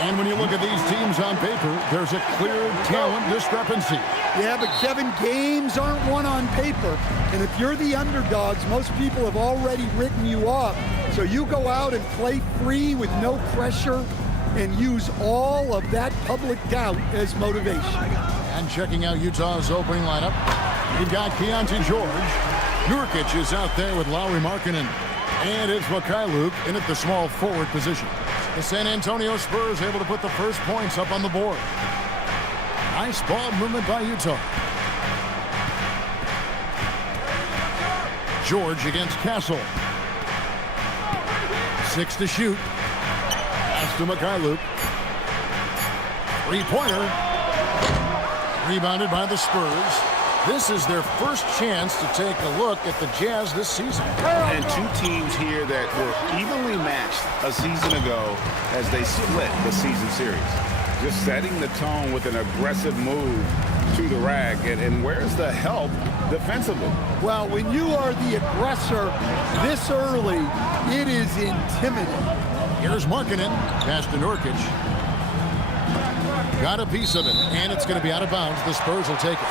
And when you look at these teams on paper, there's a clear talent discrepancy. Yeah, but Kevin, games aren't won on paper. And if you're the underdogs, most people have already written you off. So you go out and play free with no pressure and use all of that public doubt as motivation. And checking out Utah's opening lineup, you've got Keontae George. Nurkic is out there with Lauri Markkanen. And it's Mikhailuk in at the small forward position. The San Antonio Spurs able to put the first points up on the board. Nice ball movement by Utah. George against Castle. 6 to shoot. Pass to Mikhailuk. Three-pointer. Rebounded by the Spurs. This is their first chance to take a look at the Jazz this season. And two teams here that were evenly matched a season ago as they split the season series. Just setting the tone with an aggressive move to the rack. And where's the help defensively? Well, when you are the aggressor this early, it is intimidating. Here's Markkanen. Pass to Nurkic. Got a piece of it, and it's going to be out of bounds. The Spurs will take it.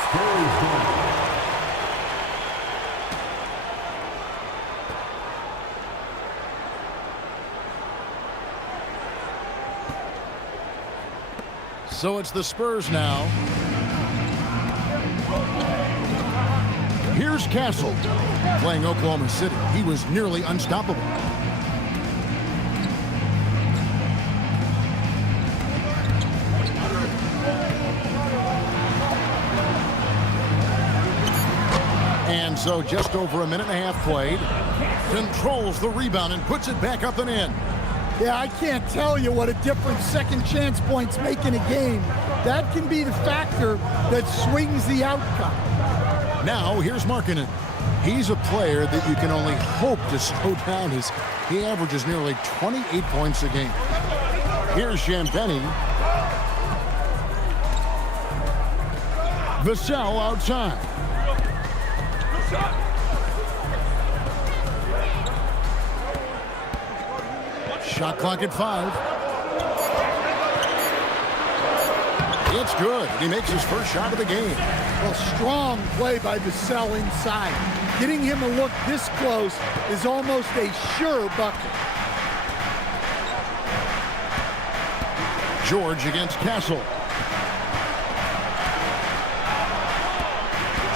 So it's the Spurs now. Here's Castle playing Oklahoma City. He was nearly unstoppable. And so just over a minute and a half played. Controls the rebound and puts it back up and in. Yeah, I can't tell you what a difference second chance points make in a game. That can be the factor that swings the outcome. Now here's Markkanen. He's a player that you can only hope to slow down as he averages nearly 28 points a game. Here's Champagny. Vassell outside. Shot clock at 5. It's good. He makes his first shot of the game. Well, strong play by Vassell inside. Getting him a look this close is almost a sure bucket. George against Castle.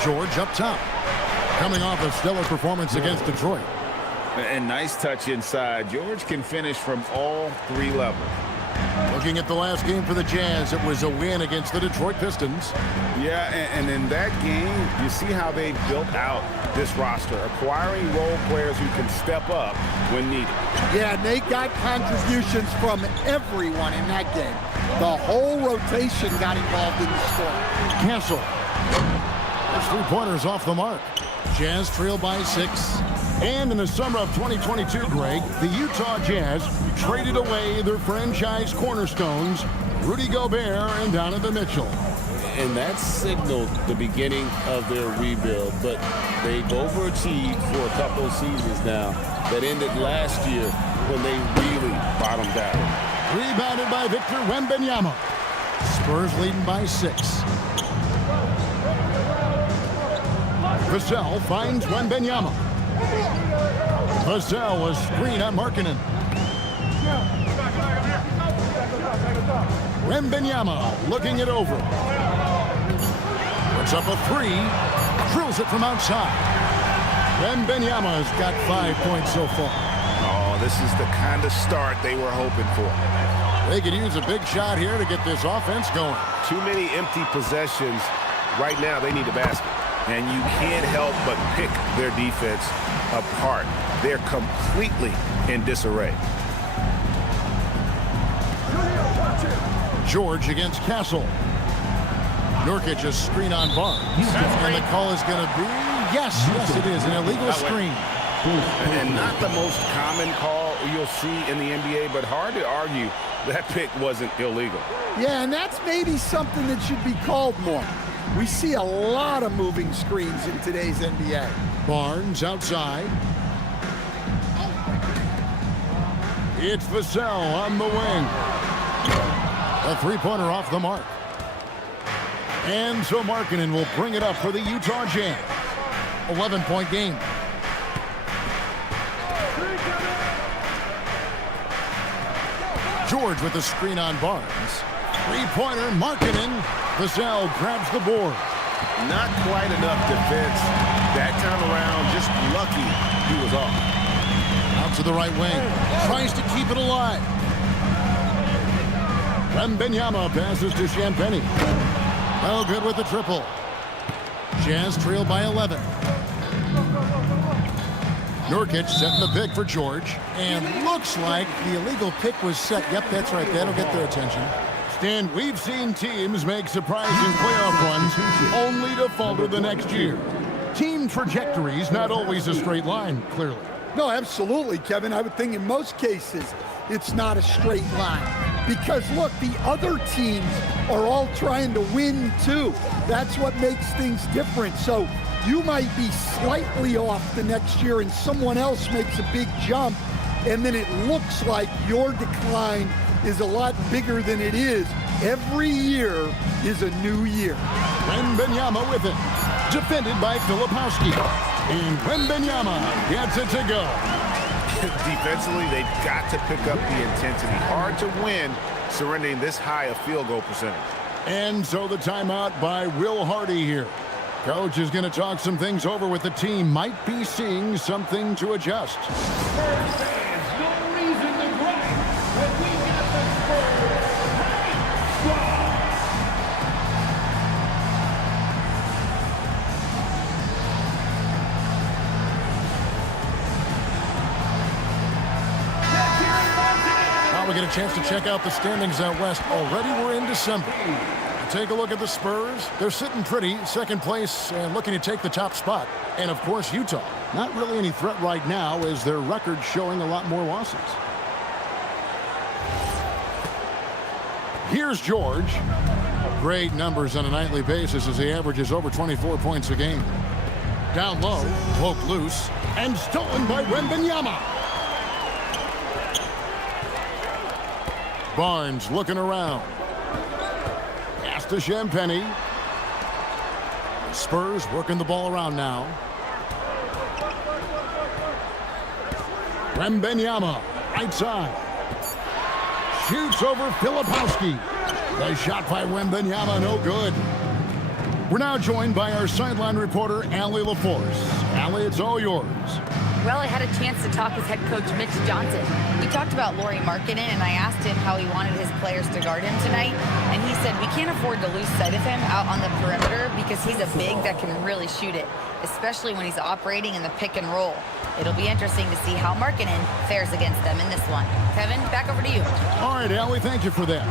George up top. Coming off a stellar performance against Detroit. And nice touch inside. George can finish from all 3 levels. Looking at the last game for the Jazz, it was a win against the Detroit Pistons. Yeah, and in that game, you see how they built out this roster, acquiring role players who can step up when needed. Yeah, and they got contributions from everyone in that game. The whole rotation got involved in the score. Castle. There's 3-pointers off the mark. Jazz trail by 6. And in the summer of 2022, Greg, the Utah Jazz traded away their franchise cornerstones, Rudy Gobert and Donovan Mitchell. And that signaled the beginning of their rebuild, but they've overachieved for a couple of seasons now that ended last year when they really bottomed out. Rebounded by Victor Wembanyama. Spurs leading by 6. Vassell finds Wembanyama. Vassell was screen on Markkanen. Wembanyama looking it over. Puts up a 3. Drills it from outside. Wembanyama's got 5 points so far. Oh, this is the kind of start they were hoping for. They could use a big shot here to get this offense going. Too many empty possessions. Right now, they need a basket. And you can't help but pick their defense apart. They're completely in disarray. George against Castle. Nurkic a screen on Barnes. And the call is going to be, yes, it is, an illegal screen. And not the most common call you'll see in the NBA, but hard to argue that pick wasn't illegal. Yeah, and that's maybe something that should be called more. We see a lot of moving screens in today's NBA. Barnes outside. It's Vassell on the wing. A three-pointer off the mark. And so Markkanen will bring it up for the Utah Jazz. 11-point game. George with the screen on Barnes. Three-pointer, Markkanen. Vassell grabs the board. Not quite enough defense that time around. Just lucky he was off. Out to the right wing. Tries to keep it alive. Wembanyama passes to Champagnie. Well, good with the triple. Jazz trail by 11. Nurkic setting the pick for George. And looks like the illegal pick was set. Yep, that's right. That'll get their attention. Stan, we've seen teams make surprising playoff runs only to falter the next year. Team trajectory's not always a straight line, clearly. No, absolutely, Kevin. I would think in most cases it's not a straight line. Because, look, the other teams are all trying to win, too. That's what makes things different. So you might be slightly off the next year and someone else makes a big jump, and then it looks like your decline is a lot bigger than it is. Every year is a new year. Wembanyama with it. Defended by Filipowski. And Wembanyama gets it to go. Defensively, they've got to pick up the intensity. Hard to win surrendering this high a field goal percentage. And so the timeout by Will Hardy here. Coach is going to talk some things over with the team. Might be seeing something to adjust. Spurs fans, no reason to gripe, but we got the Spurs high squad. Now we get a chance to check out the standings out west. Already we're in December. Take a look at the Spurs. They're sitting pretty, second place, and looking to take the top spot. And, of course, Utah. Not really any threat right now as their record showing a lot more losses. Here's George. Great numbers on a nightly basis as he averages over 24 points a game. Down low, poked loose, and stolen by Wembanyama. Barnes looking around. Pass to Champagnie. Spurs working the ball around now. Wembanyama, right side. Shoots over Filipowski. The shot by Wembanyama, no good. We're now joined by our sideline reporter, Allie LaForce. Allie, it's all yours. Well, I had a chance to talk with head coach Mitch Johnson. We talked about Lauri Markkanen, and I asked him how he wanted his players to guard him tonight. And he said, we can't afford to lose sight of him out on the perimeter because he's a big that can really shoot it, especially when he's operating in the pick and roll. It'll be interesting to see how Markkanen fares against them in this one. Kevin, back over to you. All right, Allie, thank you for that.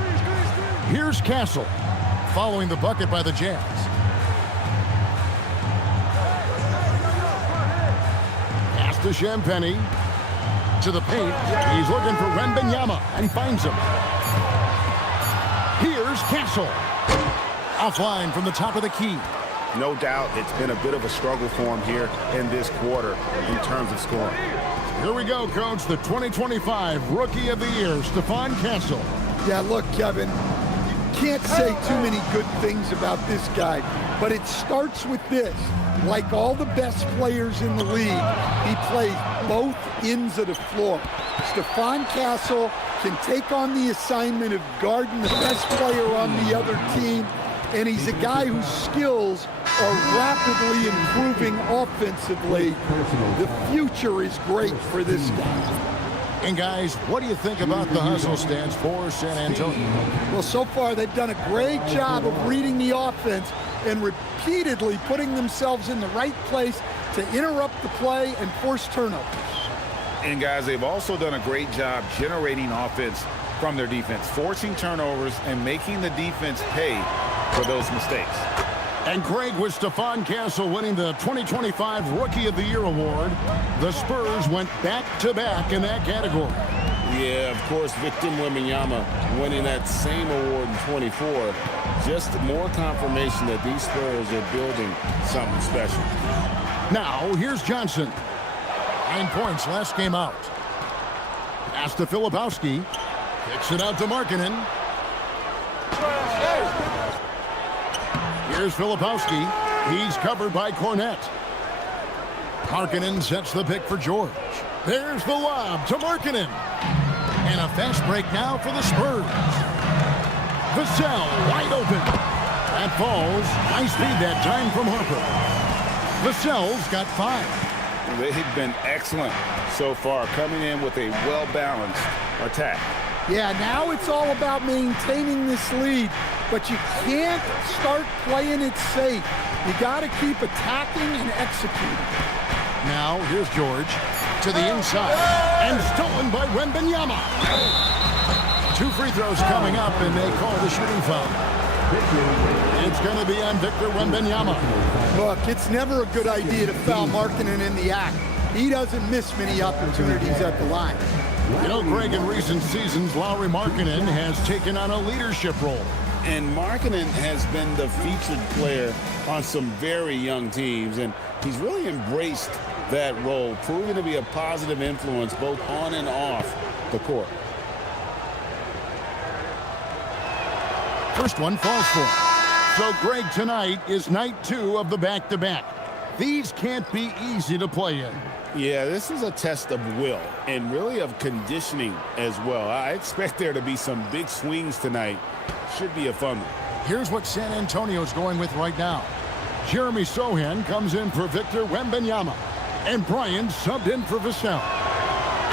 Here's Castle, following the bucket by the Jazz. To Champagnie, to the paint. He's looking for Wembanyama and finds him. Here's Castle. Offline from the top of the key. No doubt it's been a bit of a struggle for him here in this quarter in terms of scoring. Here we go, Coach. The 2025 Rookie of the Year, Stephon Castle. Yeah, look, Kevin, can't say too many good things about this guy, but it starts with this. Like all the best players in the league, he plays both ends of the floor. Stephon Castle can take on the assignment of guarding the best player on the other team, and he's a guy whose skills are rapidly improving offensively. The future is great for this guy. And guys, what do you think about the hustle stance for San Antonio? Well, so far they've done a great job of reading the offense and repeatedly putting themselves in the right place to interrupt the play and force turnovers. And guys, they've also done a great job generating offense from their defense, forcing turnovers and making the defense pay for those mistakes. And Craig, with Stephon Castle winning the 2025 Rookie of the Year award, the Spurs went back-to-back in that category. Yeah, of course, Victor Wembanyama winning that same award in 24. Just more confirmation that these Spurs are building something special. Now, here's Johnson. 9 points last game out. Pass to Filipowski. Kicks it out to Markkanen. Here's Filipowski. He's covered by Cornett. Markkanen sets the pick for George. There's the lob to Markkanen. And a fast break now for the Spurs. Vassell wide open. That falls. Nice feed that time from Harper. Vassell's got 5. They've been excellent so far, coming in with a well-balanced attack. Yeah, now it's all about maintaining this lead, but you can't start playing it safe. You got to keep attacking and executing. Now, here's George to the inside, and stolen by Wembanyama. 2 free throws coming up, and they call the shooting foul. It's going to be on Victor Wembanyama. Look, it's never a good idea to foul Markkanen in the act. He doesn't miss many opportunities at the line. You know, Greg, in recent seasons, Lauri Markkanen has taken on a leadership role. And Markkanen has been the featured player on some very young teams, and he's really embraced that role, proving to be a positive influence both on and off the court. First one falls for him. So, Greg, tonight is night 2 of the back-to-back. These can't be easy to play in. Yeah, this is a test of will and really of conditioning as well. I expect there to be some big swings tonight. Should be a fun one. Here's what San Antonio's going with right now. Jeremy Sohan comes in for Victor Wembanyama. And Bryant subbed in for Vassell.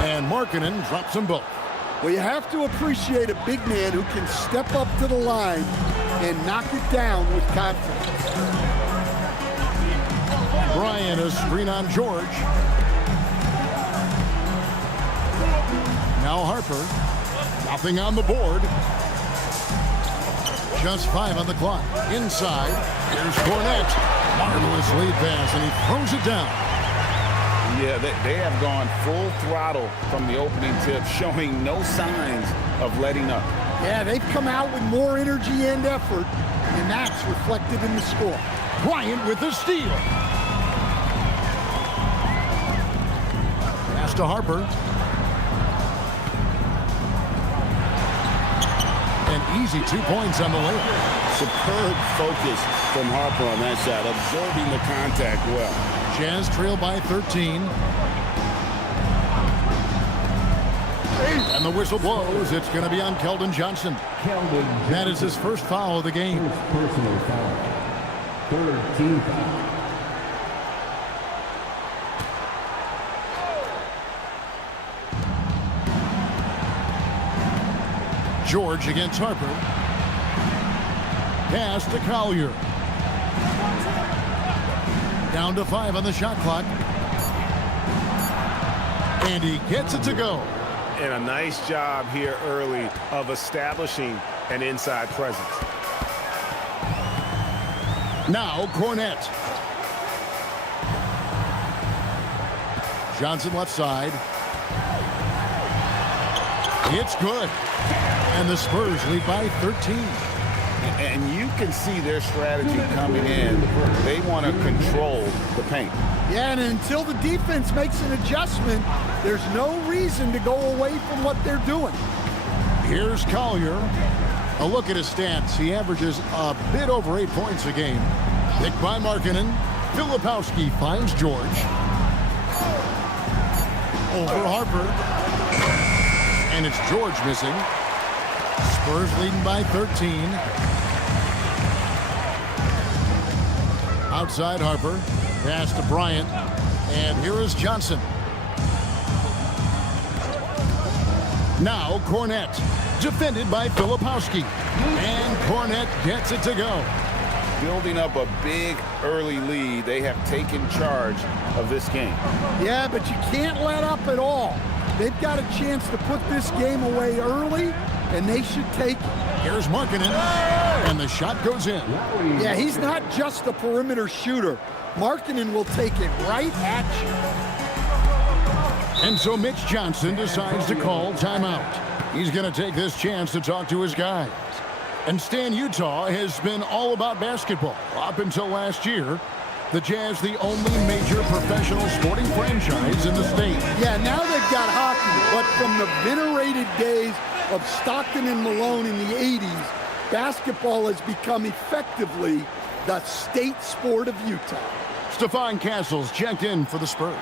And Markkanen drops them both. Well, you have to appreciate a big man who can step up to the line and knock it down with confidence. Bryant, a screen on George. Now Harper. Nothing on the board. Just 5 on the clock. Inside. Here's Cornett. Marvelous lead pass, and he throws it down. Yeah, they have gone full throttle from the opening tip, showing no signs of letting up. Yeah, they've come out with more energy and effort, and that's reflected in the score. Bryant with the steal. Pass to Harper. An easy 2 points on the layup. Superb focus from Harper on that shot, absorbing the contact well. Jazz trail by 13. And the whistle blows. It's going to be on Keldon Johnson. That is his first foul of the game. Personal foul. 3rd team foul. George against Harper. Pass to Collier. Down to 5 on the shot clock. And he gets it to go. And a nice job here early of establishing an inside presence. Now Cornett. Johnson left side. It's good. And the Spurs lead by 13. And you can see their strategy coming in. They want to control the paint. Yeah, and until the defense makes an adjustment, there's no reason to go away from what they're doing. Here's Collier. A look at his stats. He averages a bit over 8 points a game. Picked by Markkanen. Filipowski finds George. Over Harper. And it's George missing. Spurs leading by 13. Outside Harper. Pass to Bryant. And here is Johnson. Now Cornett. Defended by Filipowski. And Cornett gets it to go. Building up a big early lead. They have taken charge of this game. Yeah, but you can't let up at all. They've got a chance to put this game away early, and they should take it. Here's Markkanen, and the shot goes in. Yeah, he's not just a perimeter shooter. Markkanen will take it right at you. And so Mitch Johnson decides to call timeout. He's going to take this chance to talk to his guys. And Stan, Utah has been all about basketball up until last year. The Jazz, the only major professional sporting franchise in the state. Yeah, now they've got hockey, but from the venerated days of Stockton and Malone in the 80s, basketball has become effectively the state sport of Utah. Stephon Castle's checked in for the Spurs.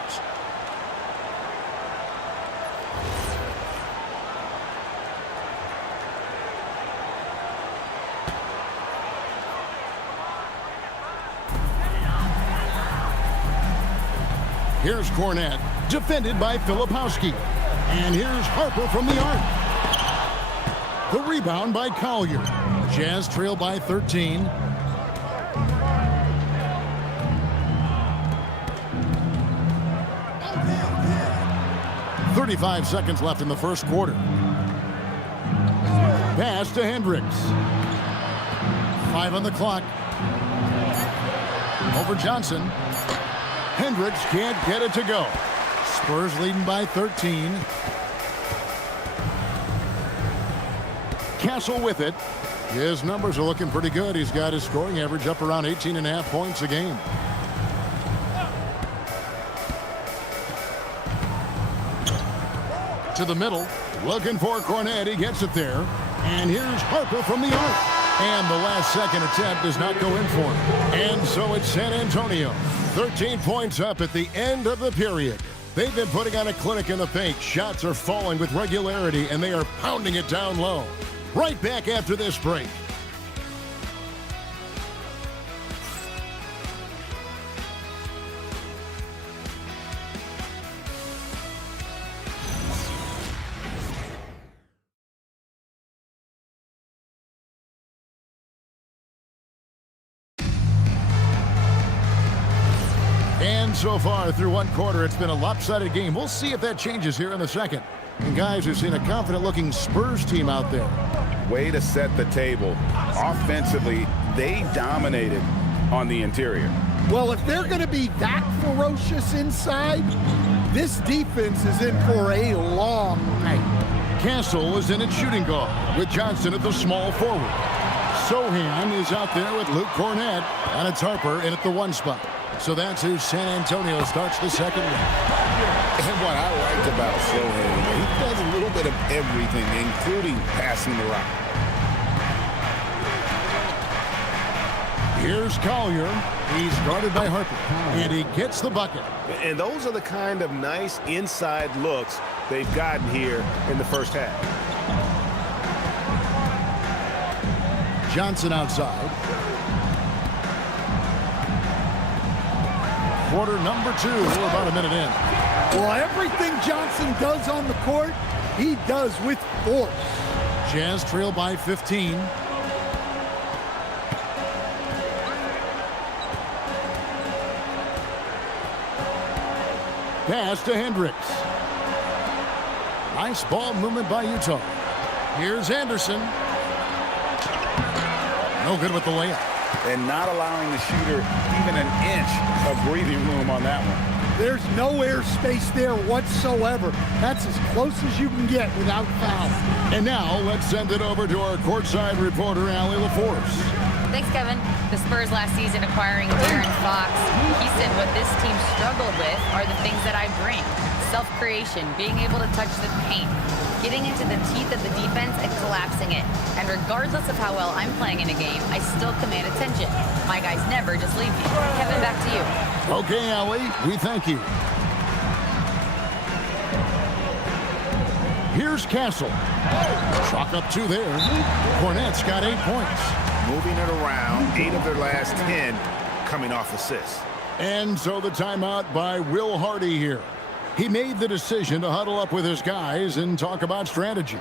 Here's Cornette, defended by Filipowski. And here's Harper from the arc. The rebound by Collier. Jazz trail by 13. .35 seconds left in the first quarter. Pass to Hendricks. 5 on the clock. Over Johnson. Hendricks can't get it to go. Spurs leading by 13. Castle with it. His numbers are looking pretty good. He's got his scoring average up around 18.5 points a game. To the middle. Looking for Cornette. He gets it there. And here's Harper from the arc. And the last second attempt does not go in for him. And so it's San Antonio. 13 points up at the end of the period. They've been putting on a clinic in the paint. Shots are falling with regularity, and they are pounding it down low. Right back after this break. And so far through one quarter, it's been a lopsided game. We'll see if that changes here in the second. And guys, we've seen a confident-looking Spurs team out there. Way to set the table. Offensively, they dominated on the interior. Well, if they're going to be that ferocious inside, this defense is in for a long night. Castle is in at shooting guard with Johnson at the small forward. Sohan is out there with Luke Cornette, and it's Harper in at the 1 spot. So that's who San Antonio starts the second one. And what I liked about Sohan, he does a little bit of everything, including passing the rock. Here's Collier. He's guarded by Harper, and he gets the bucket. And those are the kind of nice inside looks they've gotten here in the first half. Johnson outside. Quarter number 2. We're about a minute in. Well, everything Johnson does on the court, he does with force. Jazz trail by 15. Pass to Hendricks. Nice ball movement by Utah. Here's Anderson. No good with the layup. And not allowing the shooter even an inch of breathing room on that one. There's no airspace there whatsoever. That's as close as you can get without foul. And now let's send it over to our courtside reporter, Allie LaForce. Thanks, Kevin. The Spurs last season acquiring De'Aaron Fox. He said what this team struggled with are the things that I bring. Self-creation, being able to touch the paint, getting into the teeth of the defense and collapsing it. And regardless of how well I'm playing in a game, I still command attention. My guys never just leave me. Kevin, back to you. Okay, Allie, we thank you. Here's Castle. Chalk up 2 there. Cornette's got 8 points. Moving it around, 8 of their last 10 coming off assists. And so the timeout by Will Hardy here. He made the decision to huddle up with his guys and talk about strategy.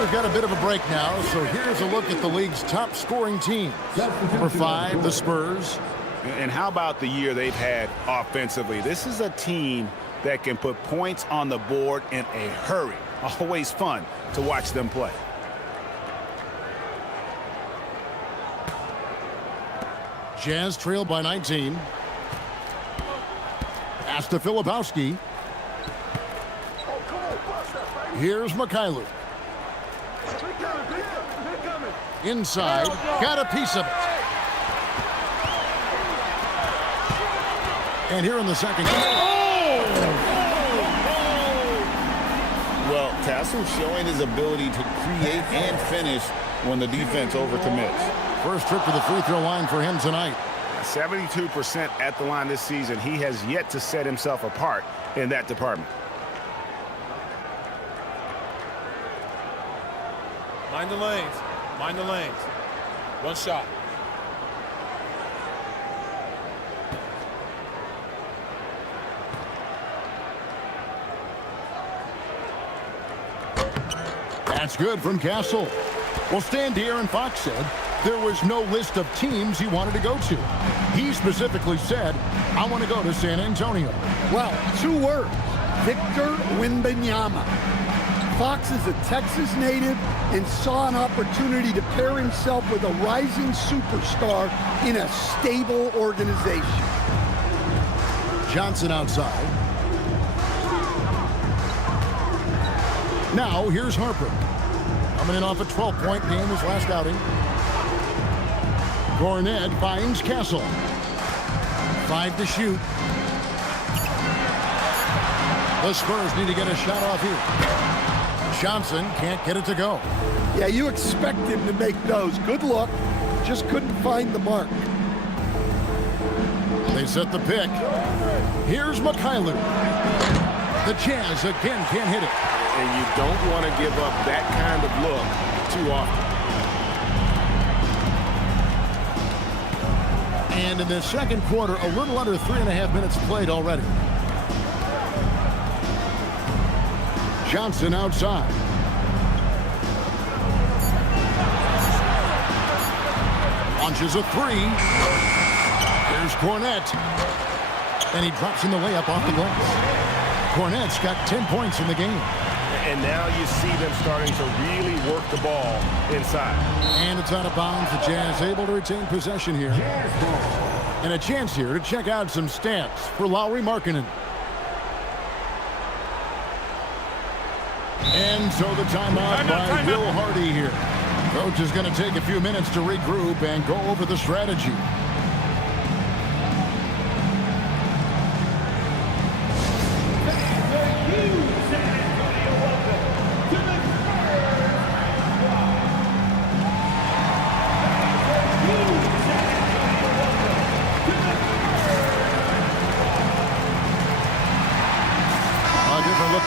We've got a bit of a break now, so here's a look at the league's top scoring team. Number 5, the Spurs. And how about the year they've had offensively? This is a team that can put points on the board in a hurry. Always fun to watch them play. Jazz trail by 19. Pass to Filipowski. Here's Mikhailuk. Inside, got a piece of it. And here in the second. Well, Castle showing his ability to create and finish when the defense overcommits. First trip to the free throw line for him tonight. 72% at the line this season. He has yet to set himself apart in that department. Mind the lanes. Mind the lanes. One shot. That's good from Castle. Well, Stan De'Aaron Fox said there was no list of teams he wanted to go to. He specifically said, I want to go to San Antonio. Well, 2 words, Victor Wembanyama. Fox is a Texas native and saw an opportunity to pair himself with a rising superstar in a stable organization. Johnson outside. Now, here's Harper. Coming in off a 12-point game his last outing. Cornet finds Castle. 5 to shoot. The Spurs need to get a shot off here. Johnson can't get it to go. Yeah, you expect him to make those. Good look. Just couldn't find the mark. They set the pick. Here's Mikhailuk. The Jazz again can't hit it. And you don't want to give up that kind of look too often. And in the second quarter, a little under 3.5 minutes played already. Johnson outside. Launches a 3. Here's Cornet. And he drops in the layup off the glass. Cornet's got 10 points in the game. And now you see them starting to really work the ball inside. And it's out of bounds. The Jazz able to retain possession here. And a chance here to check out some stats for Lauri Markkanen. And so the timeout by Will Hardy here. Coach is going to take a few minutes to regroup and go over the strategy.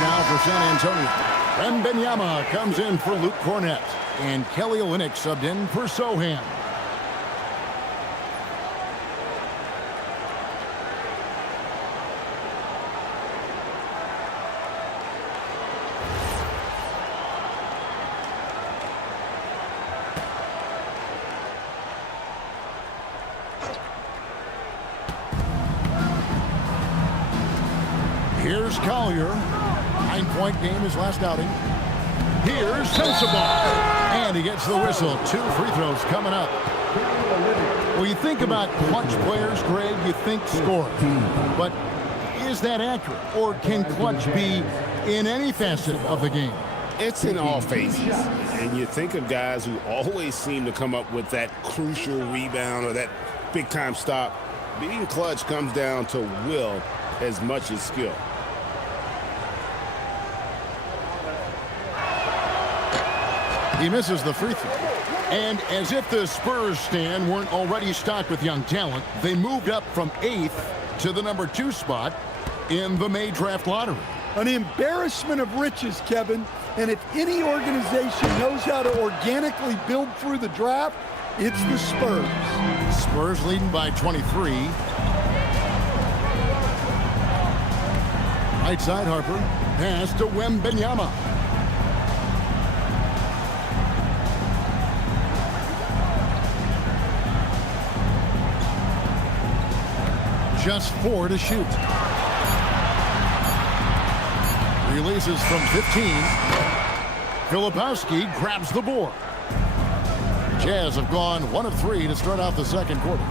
Now for San Antonio. Wembanyama comes in for Luke Cornet. And Kelly Olynyk subbed in for Sohan. Here's Collier. 9-point game his last outing. Here's Sensabaugh. And he gets the whistle. 2 free throws coming up. Well, you think about clutch players, Greg, you think score. But is that accurate? Or can clutch be in any facet of the game? It's in all phases. And you think of guys who always seem to come up with that crucial rebound or that big-time stop. Being clutch comes down to will as much as skill. He misses the free throw. And as if the Spurs stand weren't already stocked with young talent, they moved up from 8th to the number 2 spot in the May draft lottery. An embarrassment of riches, Kevin. And if any organization knows how to organically build through the draft, it's the Spurs. Spurs leading by 23. Right side Harper. Pass to Wembanyama. Just 4 to shoot. Releases from 15. Filipowski grabs the board. Jazz have gone 1 of 3 to start out the second quarter.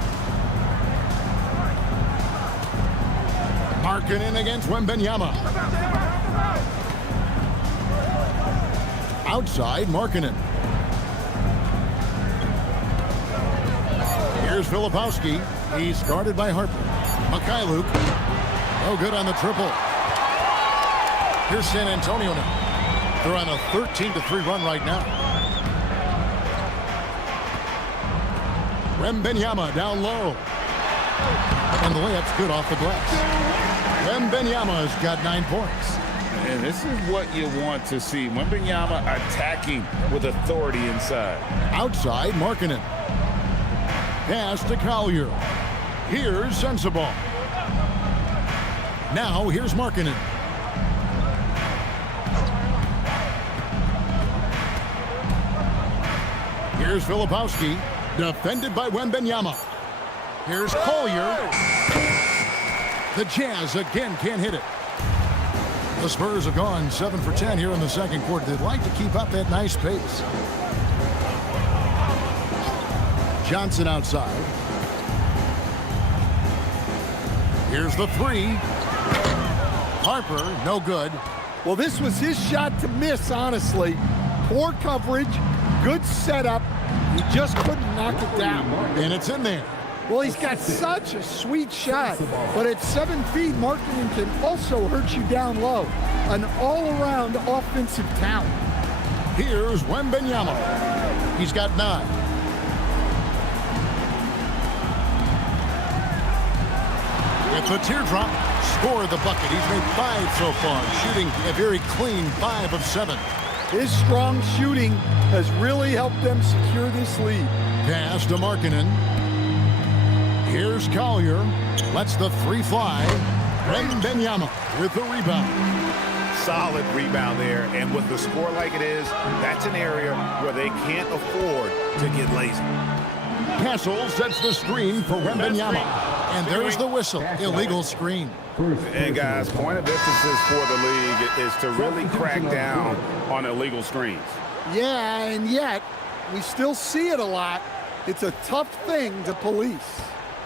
Markkanen against Wembanyama. Outside, Markkanen. Here's Filipowski. He's guarded by Harper. Mikhailuk. No good on the triple. Here's San Antonio now. They're on a 13-3 run right now. Wembanyama down low. And the layup's good off the glass. Wembanyama's got 9 points. And this is what you want to see. Wembanyama attacking with authority inside. Outside, Markkanen. Pass to Collier. Here's Sensabaugh. Now here's Markkanen. Here's Filipowski. Defended by Wembanyama. Here's Collier. The Jazz again can't hit it. The Spurs have gone 7 for 10 here in the second quarter. They'd like to keep up that nice pace. Johnson outside. Here's the three. Harper, no good. Well, this was his shot to miss, honestly. Poor coverage, good setup. He just couldn't knock it down. And it's in there. Well, he's got such a sweet shot, but at 7 feet, Markkanen can also hurt you down low. An all-around offensive talent. Here's Wembanyama. He's got 9. With the teardrop, scored the bucket. He's made 5 so far, shooting a very clean 5 of 7. His strong shooting has really helped them secure this lead. Pass to Markkanen. Here's Collier. Lets the 3 fly. Wembanyama with the rebound. Solid rebound there, and with the score like it is, that's an area where they can't afford to get lazy. Castle sets the screen for Wembanyama. And there's the whistle. Illegal screen. And guys, point of emphasis for the league is to really crack down on illegal screens. Yeah, and yet, we still see it a lot. It's a tough thing to police.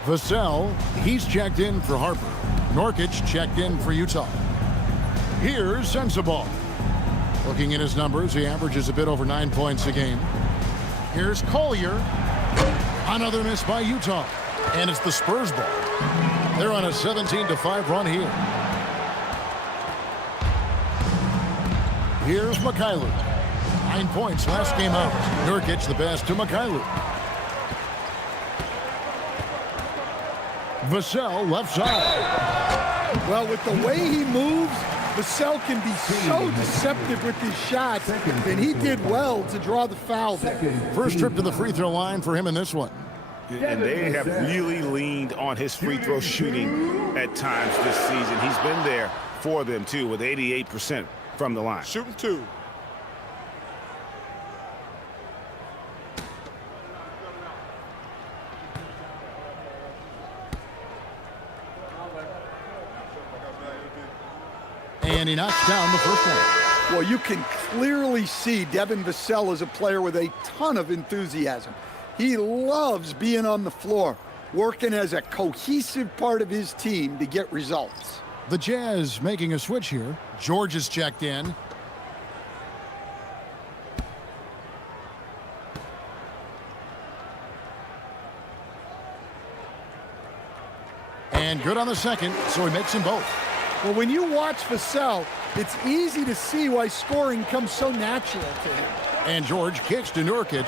Vassell, he's checked in for Harper. Nurkic checked in for Utah. Here's Sensabaugh. Looking at his numbers, he averages a bit over 9 points a game. Here's Collier. Another miss by Utah. And it's the Spurs ball. They're on a 17-5 run here. Here's Mikhailuk. 9 points last game out. Nurkic the pass to Mikhailuk. Vassell left side. Well, with the way he moves, Vassell can be so deceptive with his shots, and he did well to draw the foul there. First trip to the free throw line for him in this one. And they have really leaned on his free throw shooting at times this season. He's been there for them, too, with 88% from the line. Shooting 2. And he knocks down the first one. Well, you can clearly see Devin Vassell is a player with a ton of enthusiasm. He loves being on the floor, working as a cohesive part of his team to get results. The Jazz making a switch here. George is checked in. And good on the second, so he makes them both. Well, when you watch Vassell, it's easy to see why scoring comes so natural to him. And George kicks to Nurkic.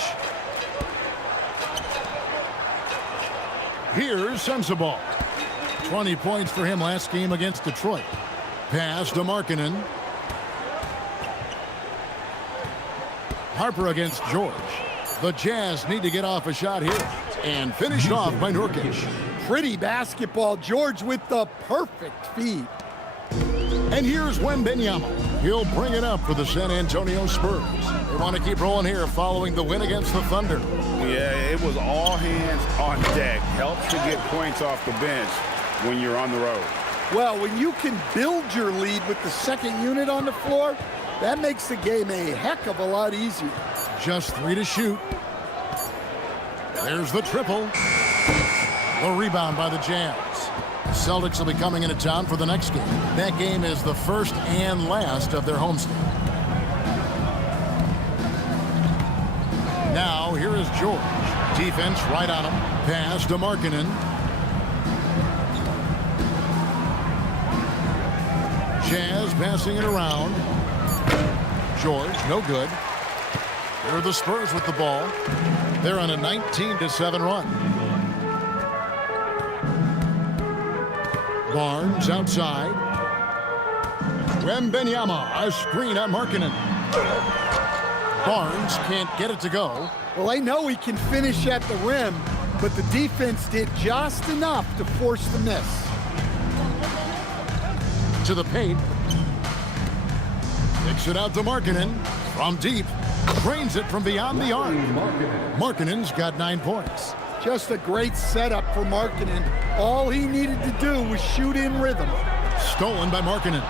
Here's Sensabaugh. 20 points for him last game against Detroit. Pass to Markkanen. Harper against George. The Jazz need to get off a shot here. And finished off by Nurkic. Pretty basketball. George with the perfect feed. And here's Wembanyama. He'll bring it up for the San Antonio Spurs. They want to keep rolling here following the win against the Thunder. Yeah, it was all hands on deck. Helps to get points off the bench when you're on the road. Well, when you can build your lead with the second unit on the floor, that makes the game a heck of a lot easier. Just 3 to shoot. There's the triple. The rebound by the Jazz. The Celtics will be coming into town for the next game. That game is the first and last of their homestand. Now, here is George. Defense right on him. Pass to Markkanen. Jazz passing it around. George, no good. Here are the Spurs with the ball. They're on a 19-7 run. Barnes outside. Wembanyama, a screen on Markkanen. Barnes can't get it to go. Well, I know he can finish at the rim, but the defense did just enough to force the miss. To the paint. Kicks it out to Markkanen. From deep. Drains it from beyond the arc. Markkanen's got 9 points. Just a great setup for Markkanen. All he needed to do was shoot in rhythm. Stolen by Markkanen.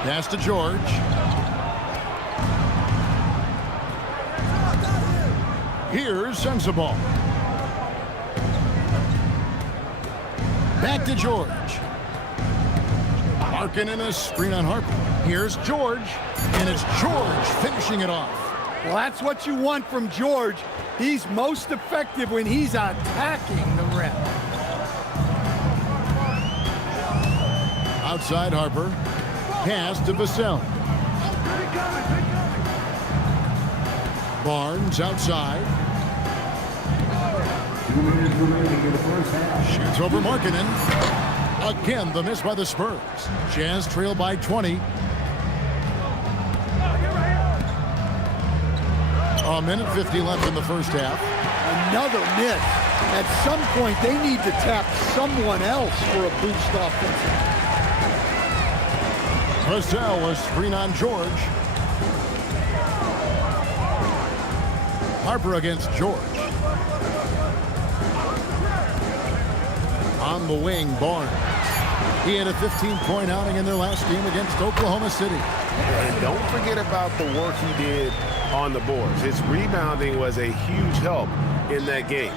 Pass to George. Here's Sensabaugh. Back to George. Markkanen a screen on Harper. Here's George. And it's George finishing it off. Well, that's what you want from George. He's most effective when he's attacking the rim. Outside Harper. Pass to Vassell. Barnes outside. Shoots over Markkanen. Again, the miss by the Spurs. Jazz trail by 20. A minute 50 left in the first half. Another miss. At some point, they need to tap someone else for a boost offensively. Vassell a screen on George. Harper against George. On the wing, Barnes. He had a 15-point outing in their last game against Oklahoma City. And don't forget about the work he did on the boards. His rebounding was a huge help in that game.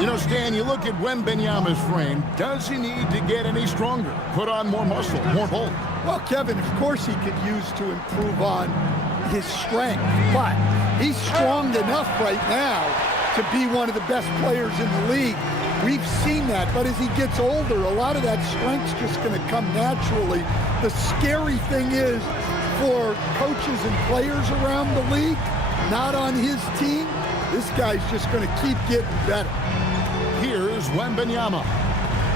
You know, Stan, you look at Wembanyama's frame. Does he need to get any stronger? Put on more muscle, more bulk? Well, Kevin, of course he could use to improve on his strength, but he's strong enough right now to be one of the best players in the league. We've seen that, but as he gets older, a lot of that strength's just going to come naturally. The scary thing is, for coaches and players around the league, not on his team, this guy's just going to keep getting better. Here's Wembanyama.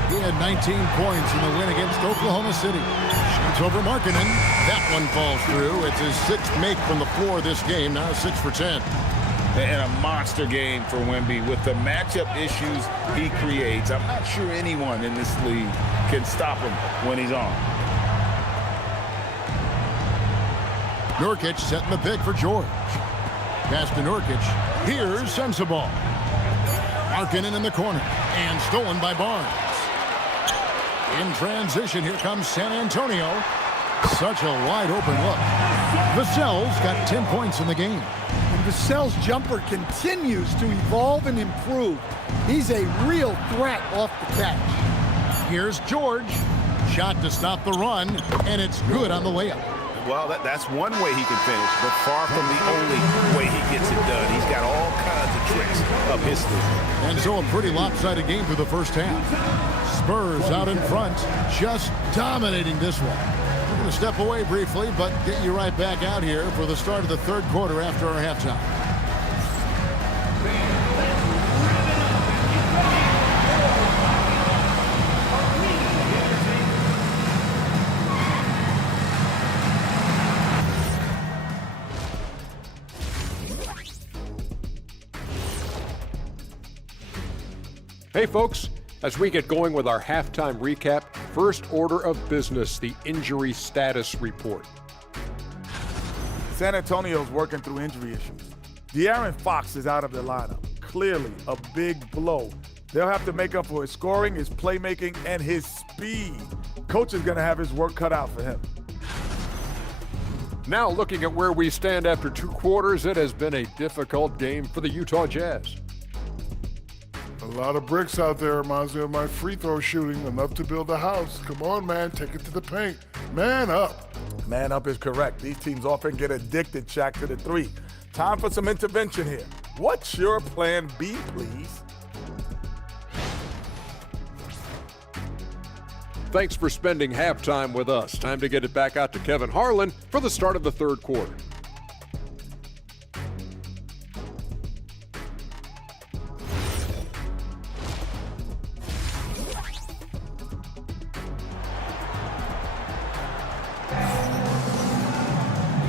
He had 19 points in the win against Oklahoma City. Shoots over Markkanen. That one falls through. It's his 6th make from the floor this game, now 6 for 10. And a monster game for Wemby with the matchup issues he creates. I'm not sure anyone in this league can stop him when he's on. Nurkic setting the pick for George. Pass to Nurkic. Here's Sensabaugh. Markkanen in the corner. And stolen by Barnes. In transition, here comes San Antonio. Such a wide open look. Vassell's got 10 points in the game. And Vassell's jumper continues to evolve and improve. He's a real threat off the catch. Here's George. Shot to stop the run, and it's good on the layup. Well, that's one way he can finish, but far from the only way he gets it done. He's got all kinds of tricks up his sleeve. And so a pretty lopsided game for the first half. Spurs out in front, just dominating this one. We're going to step away briefly, but get you right back out here for the start of the third quarter after our halftime. Hey folks, as we get going with our halftime recap, first order of business, the injury status report. San Antonio's working through injury issues. De'Aaron Fox is out of the lineup. Clearly a big blow. They'll have to make up for his scoring, his playmaking, and his speed. Coach is going to have his work cut out for him. Now looking at where we stand after 2 quarters, it has been a difficult game for the Utah Jazz. lot of bricks out there. Reminds me of my free throw shooting. Enough to build a house. Come on, man. Take it to the paint. Man up. Man up is correct. These teams often get addicted, Shaq, to the three. Time for some intervention here. What's your plan B, please? Thanks for spending halftime with us. Time to get it back out to Kevin Harlan for the start of the third quarter.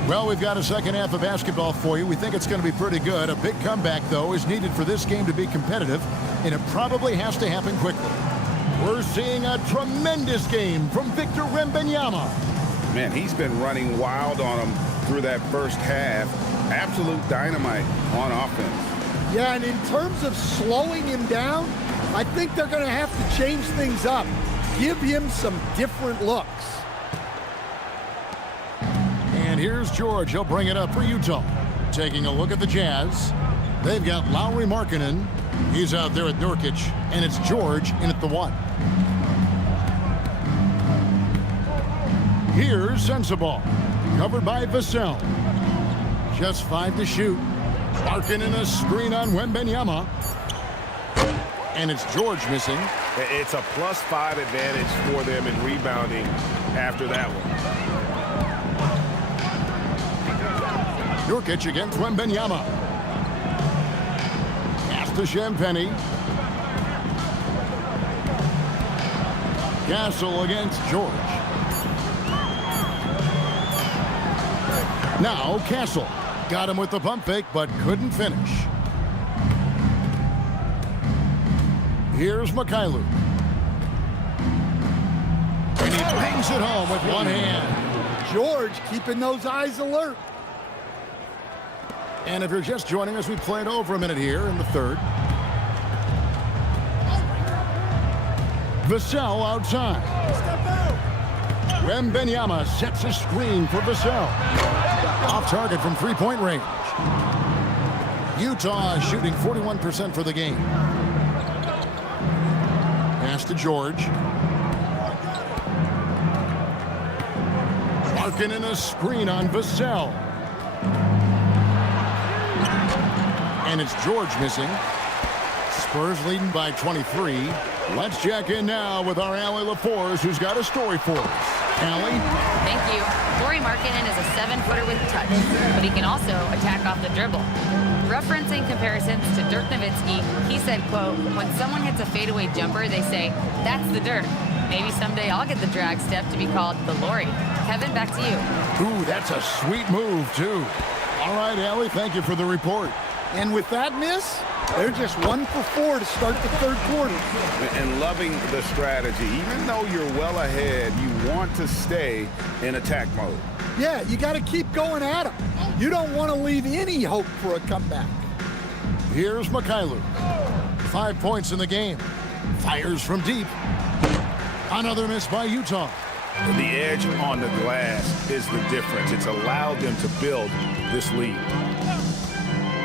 Well, we've got a second half of basketball for you. We think it's going to be pretty good. A big comeback, though, is needed for this game to be competitive, and it probably has to happen quickly. We're seeing a tremendous game from Victor Wembanyama. Man, he's been running wild on him through that first half. Absolute dynamite on offense. Yeah, and in terms of slowing him down, I think they're going to have to change things up. Give him some different looks. And here's George. He'll bring it up for Utah. Taking a look at the Jazz. They've got Lauri Markkanen. He's out there at Nurkic, and it's George in at the 1. Here's Sensabaugh, covered by Vassell. Just 5 to shoot. Markkanen a screen on Wembanyama. And it's George missing. It's a +5 advantage for them in rebounding after that one. Nurkic against Wembanyama. Pass to Champagnie. Castle against George. Now Castle. Got him with the pump fake, but couldn't finish. Here's Mikhailuk. And he bangs it home with one hand. George keeping those eyes alert. And if you're just joining us, we played over a minute here in the third. Vassell outside. Wembanyama sets a screen for Vassell. Off target from three-point range. Utah shooting 41% for the game. Pass to George. Markkanen a screen on Vassell. And it's George missing. Spurs leading by 23. Let's check in now with our Allie LaForce, who's got a story for us. Allie? Thank you. Lauri Markkanen is a 7-footer with touch, but he can also attack off the dribble. Referencing comparisons to Dirk Nowitzki, he said, quote, "When someone hits a fadeaway jumper, they say, that's the Dirk. Maybe someday I'll get the drag step to be called the Lauri." Kevin, back to you. Ooh, that's a sweet move, too. All right, Allie, thank you for the report. And with that miss, they're just 1 for 4 to start the third quarter. And loving the strategy. Even though you're well ahead, you want to stay in attack mode. Yeah, you got to keep going at them. You don't want to leave any hope for a comeback. Here's Mikhailuk. 5 points in the game. Fires from deep. Another miss by Utah. The edge on the glass is the difference. It's allowed them to build this lead.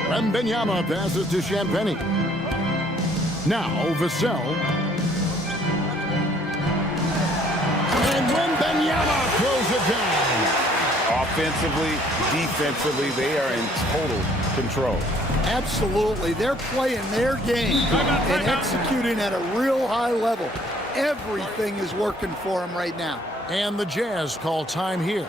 Wembanyama passes to Champagnie. Now Vassell. And Wembanyama throws it down. Offensively, defensively, they are in total control. Absolutely. They're playing their game and executing at a real high level. Everything is working for them right now. And the Jazz call time here.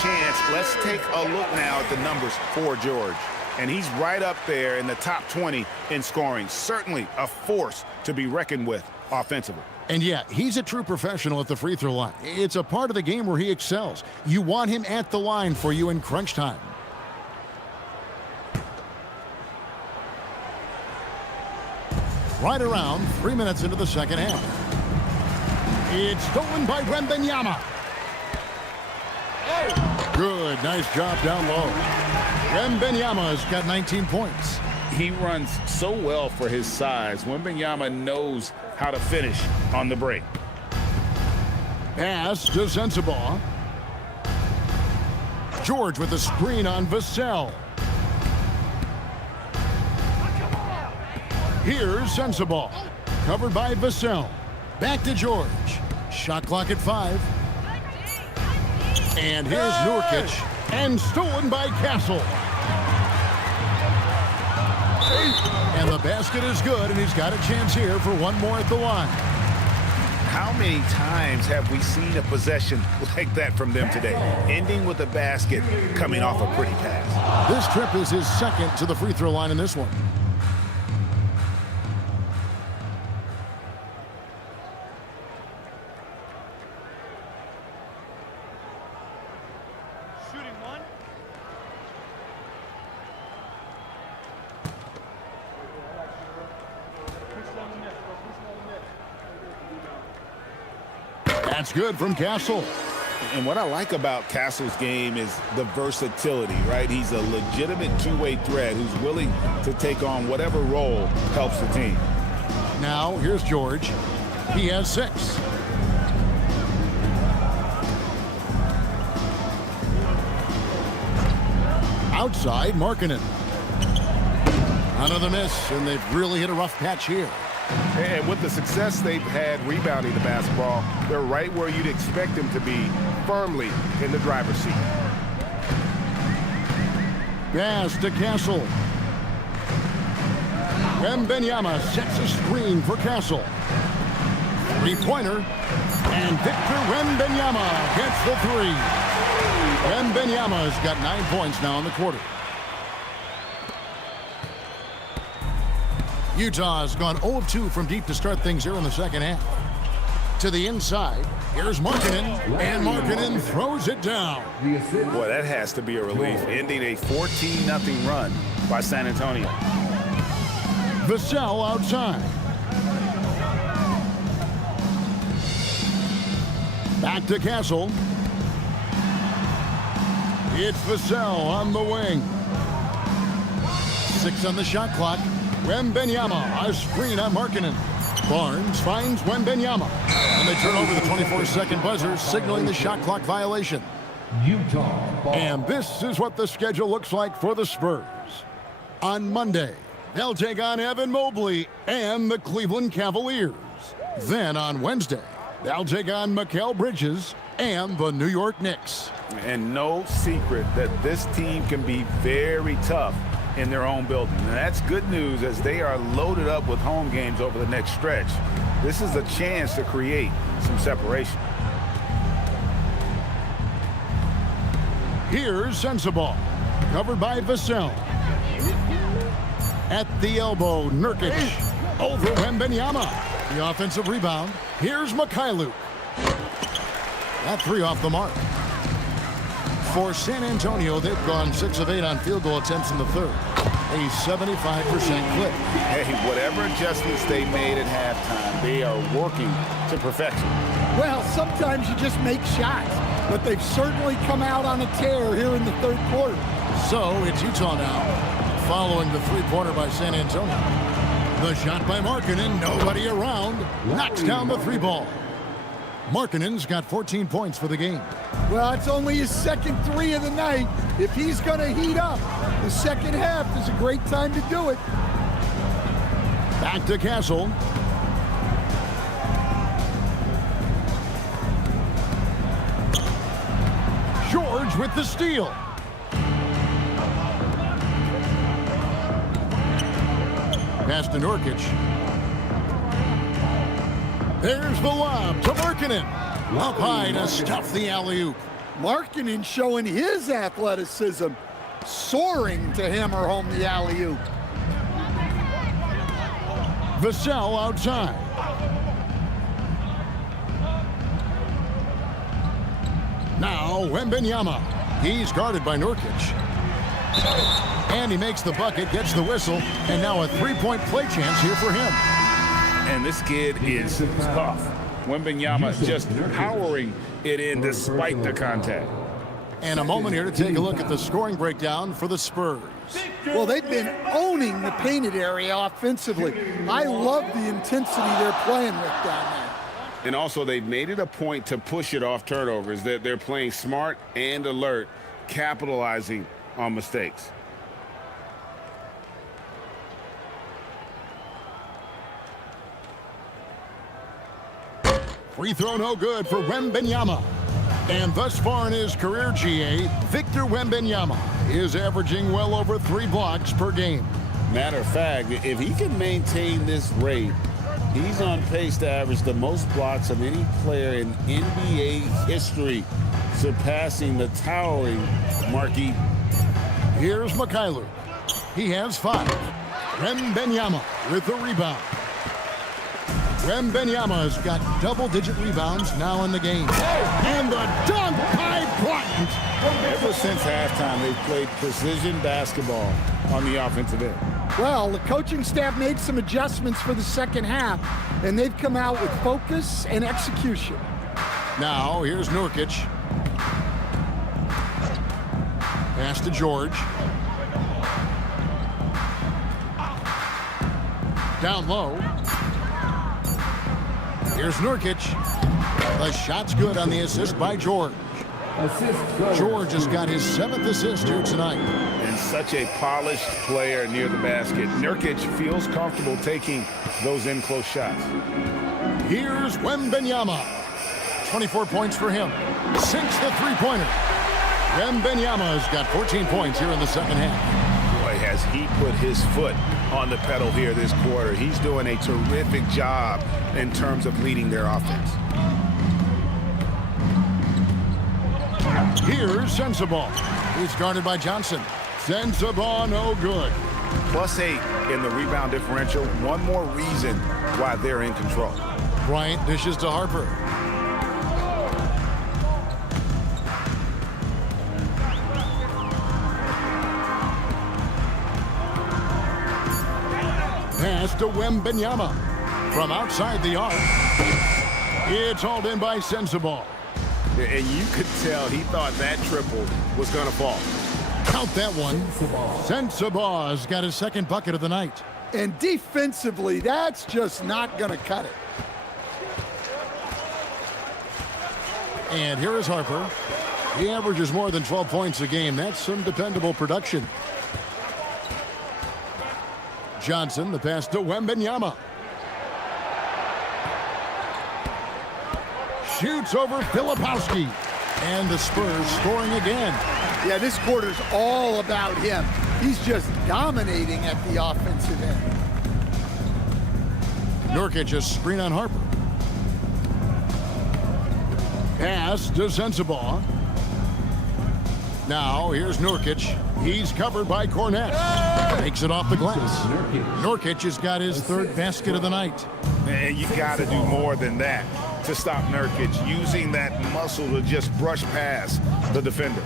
Chance, let's take a look now at the numbers for George. And he's right up there in the top 20 in scoring. Certainly a force to be reckoned with offensively. And yeah, he's a true professional at the free throw line. It's a part of the game where he excels. You want him at the line for you in crunch time. Right around 3 minutes into the second half. It's stolen by Wembanyama. Good, nice job down low. Wembanyama's got 19 points. He runs so well for his size. Wembanyama knows how to finish on the break. Pass to Sensabaugh. George with the screen on Vassell. Here's Sensabaugh. Covered by Vassell. Back to George. Shot clock at 5. And here's Nurkic. And stolen by Castle. And the basket is good, and he's got a chance here for one more at the line. How many times have we seen a possession like that from them today? Ending with a basket, coming off a pretty pass. This trip is his second to the free throw line in this one. Shooting one. That's good from Castle. And what I like about Castle's game is the versatility, right? He's a legitimate two-way threat who's willing to take on whatever role helps the team. Now, here's George. He has 6. Outside, Markkanen. Another miss, and they've really hit a rough patch here. And with the success they've had rebounding the basketball, they're right where you'd expect them to be, firmly in the driver's seat. Pass to Castle. Wembanyama sets a screen for Castle. Three-pointer. And Victor Wembanyama gets the 3. Wembanyama's got 9 points now in the quarter. Utah's gone 0 of 2 from deep to start things here in the second half. To the inside, here's Markkanen, and Markkanen throws it down. Boy, that has to be a relief, ending a 14-0 run by San Antonio. Vassell outside. Back to Castle. It's Vassell on the wing. 6 on the shot clock. Wembanyama, a screen on Markkanen. Barnes finds Wembanyama. And they turn over the 24-second buzzer, signaling the shot clock violation. Utah ball. And this is what the schedule looks like for the Spurs. On Monday, they'll take on Evan Mobley and the Cleveland Cavaliers. Then on Wednesday, they'll take on Mikal Bridges and the New York Knicks. And no secret that this team can be very tough in their own building. And that's good news as they are loaded up with home games over the next stretch. This is a chance to create some separation. Here's Sensabaugh, covered by Vassell. At the elbow, Nurkic over Wembanyama. The offensive rebound. Here's Mikhailuk. That 3 off the mark. For San Antonio, they've gone 6 of 8 on field goal attempts in the third. A 75% clip. Hey, whatever adjustments they made at halftime, they are working to perfection. Well, sometimes you just make shots, but they've certainly come out on a tear here in the third quarter. So it's Utah now, following the three-pointer by San Antonio. The shot by Markkanen, nobody around, knocks down the 3 ball. Markkanen's got 14 points for the game. Well, it's only his second 3 of the night. If he's going to heat up, the second half is a great time to do it. Back to Castle. George with the steal. Pass to Nurkic. There's the lob to Markkanen. Up high to stuff the alley-oop. Markkanen showing his athleticism, soaring to hammer home the alley-oop. Vassell outside. Now Wembanyama. He's guarded by Nurkic. And he makes the bucket, gets the whistle, and now a 3-point play chance here for him. And this kid is tough. Wembanyama just powering it in despite the contact. And a moment here to take a look at the scoring breakdown for the Spurs. Well, they've been owning the painted area offensively. I love the intensity they're playing with down there. And also, they've made it a point to push it off turnovers. They're playing smart and alert, capitalizing on mistakes. Free throw no good for Wembanyama. And thus far in his career, GA, Victor Wembanyama is averaging well over 3 blocks per game. Matter of fact, if he can maintain this rate, he's on pace to average the most blocks of any player in NBA history, surpassing the towering Marquis. Here's Mikhailuk. He has 5. Wembanyama with the rebound. Wembanyama's got double-digit rebounds now in the game. And the dunk by Bryant. Ever since halftime, they've played precision basketball on the offensive end. Well, the coaching staff made some adjustments for the second half, and they've come out with focus and execution. Now, here's Nurkic. Pass to George. Down low. Here's Nurkic. The shot's good on the assist by George. George has got his 7th assist here tonight. And such a polished player near the basket. Nurkic feels comfortable taking those in-close shots. Here's Wembanyama. 24 points for him. Sinks the three-pointer. Wembanyama's got 14 points here in the second half. Boy, has he put his foot on the pedal here this quarter. He's doing a terrific job in terms of leading their offense. Here's Sensabaugh. He's guarded by Johnson. Sensabaugh no good. +8 in the rebound differential. One more reason why they're in control. Bryant dishes to Harper. Pass to Wembanyama. From outside the arc. It's hauled in by Sensabaugh. And you could tell he thought that triple was going to fall. Count that one. Sensabaugh's got his 2nd bucket of the night. And defensively, that's just not going to cut it. And here is Harper. He averages more than 12 points a game. That's some dependable production. Johnson, the pass to Wembanyama. Shoots over Filipowski. And the Spurs scoring again. Yeah, this quarter's all about him. He's just dominating at the offensive end. Nurkic a screen on Harper. Pass to Sensabaugh. Now here's Nurkic. He's covered by Cornet. Makes it off the glass. Nurkic has got his 3rd basket of the night. And you got to do more than that to stop Nurkic, using that muscle to just brush past the defender.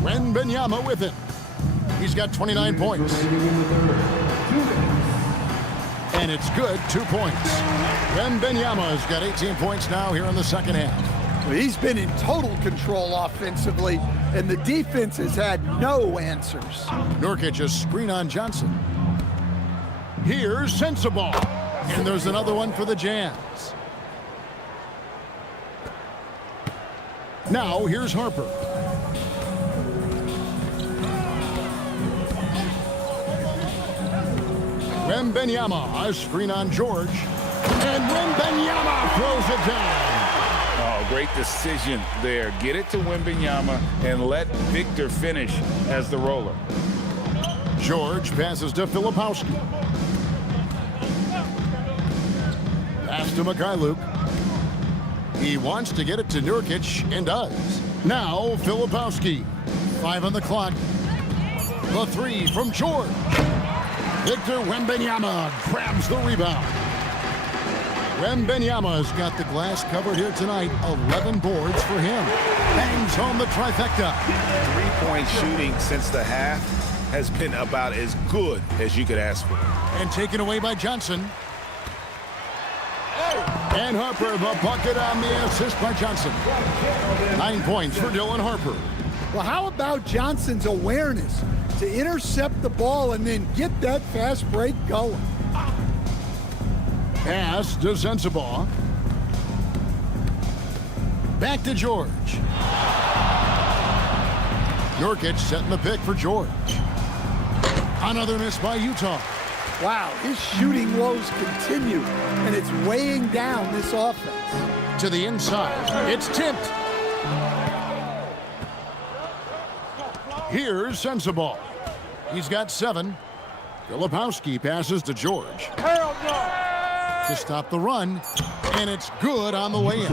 Wembanyama with it. He's got 29 points. And it's good, 2 points. Wembanyama's got 18 points now here in the second half. Well, he's been in total control offensively, and the defense has had no answers. Nurkic a screen on Johnson. Here's Sensabaugh. And there's another one for the Jazz. Now here's Harper. Wembanyama, a screen on George. And Wembanyama throws it down. Oh, great decision there. Get it to Wembanyama and let Victor finish as the roller. George passes to Filipowski. Pass to Mikhailuk. He wants to get it to Nurkic and does. Now Filipowski. 5 on the clock. The 3 from George. Victor Wembanyama grabs the rebound. Wembanyama's got the glass covered here tonight. 11 boards for him. Bangs home the trifecta. 3-point shooting since the half has been about as good as you could ask for. And taken away by Johnson. And Harper, the bucket on the assist by Johnson. 9 points for Dylan Harper. Well, how about Johnson's awareness to intercept the ball and then get that fast break going? Pass to Sensabaugh. Back to George. Nurkic setting the pick for George. Another miss by Utah. Wow, his shooting woes continue, and it's weighing down this offense. To the inside, it's tipped. Here's Sensabaugh. He's got 7. Filipowski passes to George. Hell no! To stop the run, and it's good on the way in.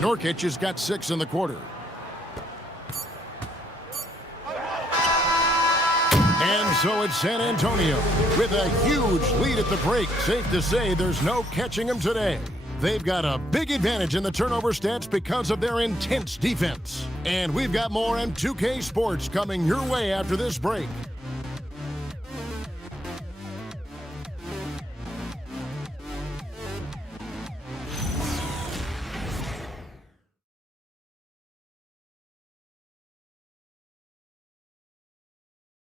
Nurkic has got 6 in the quarter. And so it's San Antonio with a huge lead at the break. Safe to say there's no catching them today. They've got a big advantage in the turnover stats because of their intense defense. And we've got more M2K Sports coming your way after this break.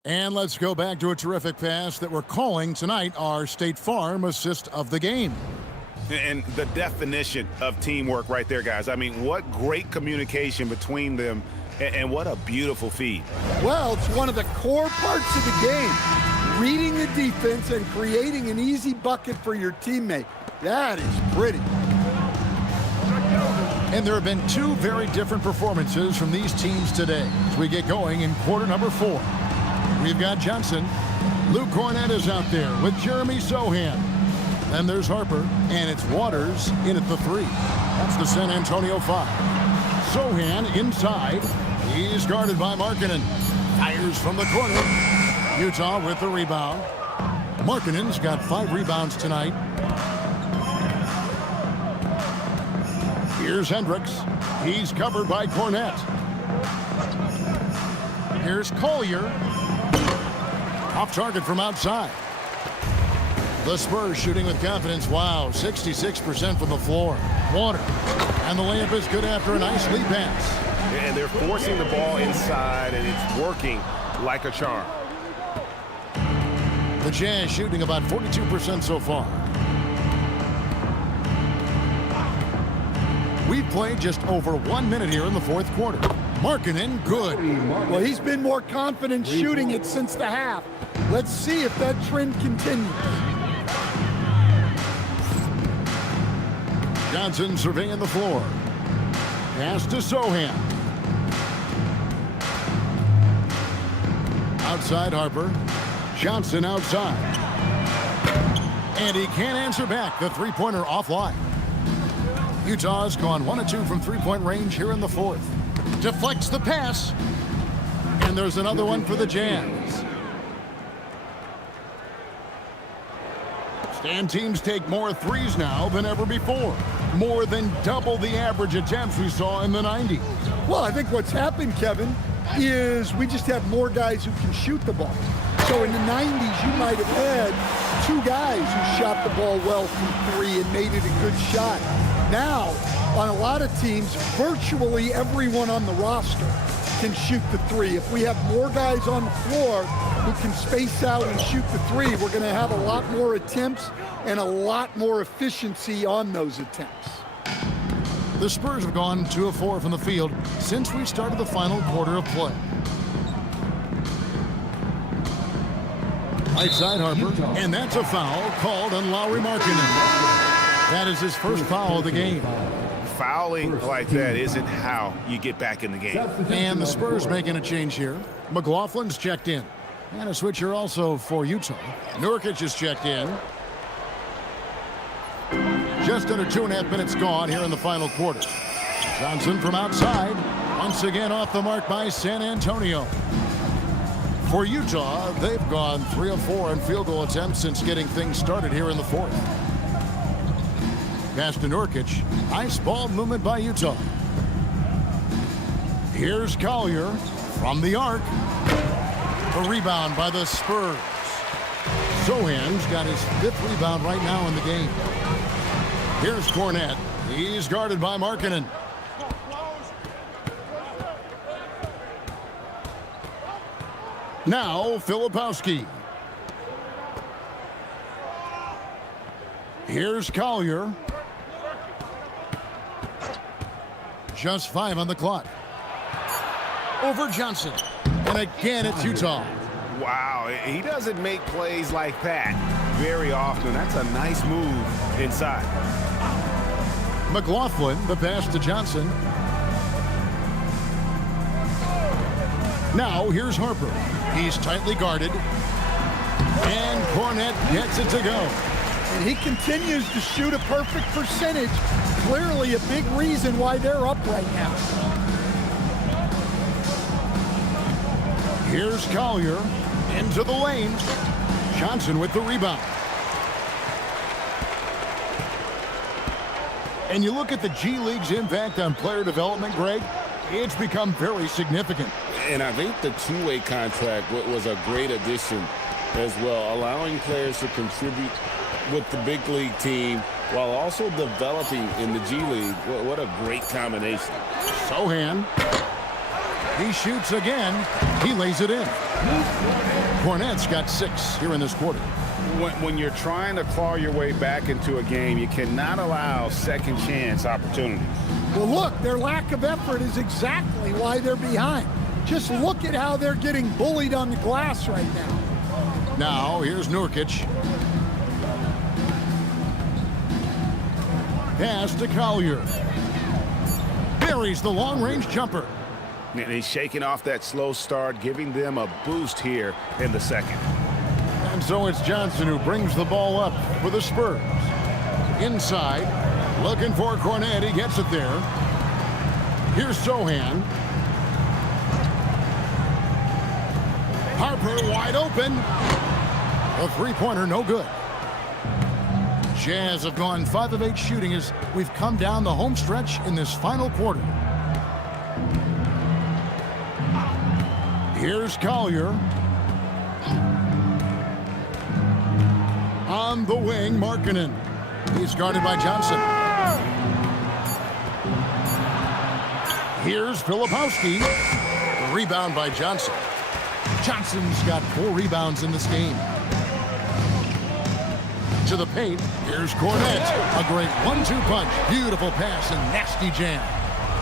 And let's go back to a terrific pass that we're calling tonight our State Farm assist of the game. And the definition of teamwork right there, guys. I mean, what great communication between them, and what a beautiful feed. Well, it's one of the core parts of the game. Reading the defense and creating an easy bucket for your teammate. That is pretty. And there have been 2 very different performances from these teams today as we get going in quarter number 4. We've got Johnson. Luke Cornett is out there with Jeremy Sohan. Then there's Harper, and it's Waters in at the 3. That's the San Antonio 5. Sohan inside. He's guarded by Markkanen. Fires from the corner. Utah with the rebound. Markkanen's got 5 rebounds tonight. Here's Hendricks. He's covered by Cornett. Here's Collier. Off target from outside. The Spurs shooting with confidence. Wow, 66% from the floor. Water. And the layup is good after a nice lead pass. And they're forcing the ball inside, and it's working like a charm. The Jazz shooting about 42% so far. We've played just over 1 minute here in the 4th quarter. Markkanen, good. Well, he's been more confident shooting it since the half. Let's see if that trend continues. Johnson surveying the floor. Pass to Sohan. Outside Harper. Johnson outside. And he can't answer back. The 3-pointer offline. Utah's gone 1 of 2 from 3-point range here in the 4th. Deflects the pass. And there's another one for the Jazz. And teams take more 3s now than ever before. More than double the average attempts we saw in the 90s. Well, I think what's happened, Kevin, is we just have more guys who can shoot the ball. So in the 90s, you might have had 2 guys who shot the ball well from 3 and made it a good shot. Now, on a lot of teams, virtually everyone on the roster can shoot the 3. If we have more guys on the floor who can space out and shoot the 3, we're going to have a lot more attempts and a lot more efficiency on those attempts. The Spurs have gone 2 of 4 from the field since we started the final quarter of play. Right side Harper, and that's a foul called on Lauri Markkanen. That is his first foul of the game. Fouling like that isn't how you get back in the game. And the Spurs making a change here. McLaughlin's checked in. And a switcher also for Utah. Nurkic is checked in. Just under 2.5 minutes gone here in the final quarter. Johnson from outside. Once again off the mark by San Antonio. For Utah, they've gone 3 of 4 in field goal attempts since getting things started here in the 4th. Pass to Nurkic. Nice ball movement by Utah. Here's Collier from the arc. A rebound by the Spurs. Sohan's got his 5th rebound right now in the game. Here's Cornette. He's guarded by Markkanen. Now Filipowski. Here's Collier. Just 5 on the clock. Over Johnson. And again, it's Utah. Wow, he doesn't make plays like that very often. That's a nice move inside. McLaughlin, the pass to Johnson. Now here's Harper. He's tightly guarded. And Cornette gets it to go. And he continues to shoot a perfect percentage. Clearly a big reason why they're up right now. Here's Collier into the lane. Johnson with the rebound. And you look at the G League's impact on player development, Greg, it's become very significant. And I think the two-way contract was a great addition as well, allowing players to contribute with the big league team while also developing in the G League. What a great combination. Sohan. He shoots again. He lays it in. Cornette's got 6 here in this quarter. When you're trying to claw your way back into a game, you cannot allow second chance opportunities. Well, look, their lack of effort is exactly why they're behind. Just look at how they're getting bullied on the glass right now. Now, here's Nurkic. Pass to Collier. Buries the long-range jumper. And he's shaking off that slow start, giving them a boost here in the second. And so it's Johnson who brings the ball up for the Spurs. Inside, looking for Cornette. He gets it there. Here's Sohan. Harper wide open. A three-pointer, no good. Jazz have gone 5 of 8 shooting as we've come down the home stretch in this final quarter. Here's Collier. On the wing, Markkanen. He's guarded by Johnson. Here's Filipowski. The rebound by Johnson. Johnson's got 4 rebounds in this game. To the paint, here's Cornette. A great 1-2 punch. Beautiful pass and nasty jam.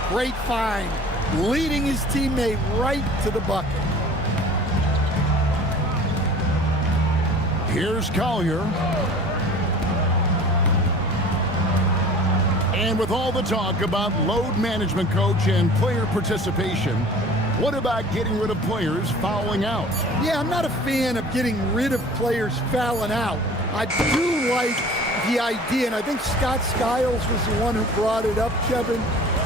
Great find. Leading his teammate right to the bucket. Here's Collier. And with all the talk about load management, coach, and player participation, what about getting rid of players fouling out? Yeah, I'm not a fan of getting rid of players fouling out. I do like the idea, and I think Scott Skiles was the one who brought it up, Kevin,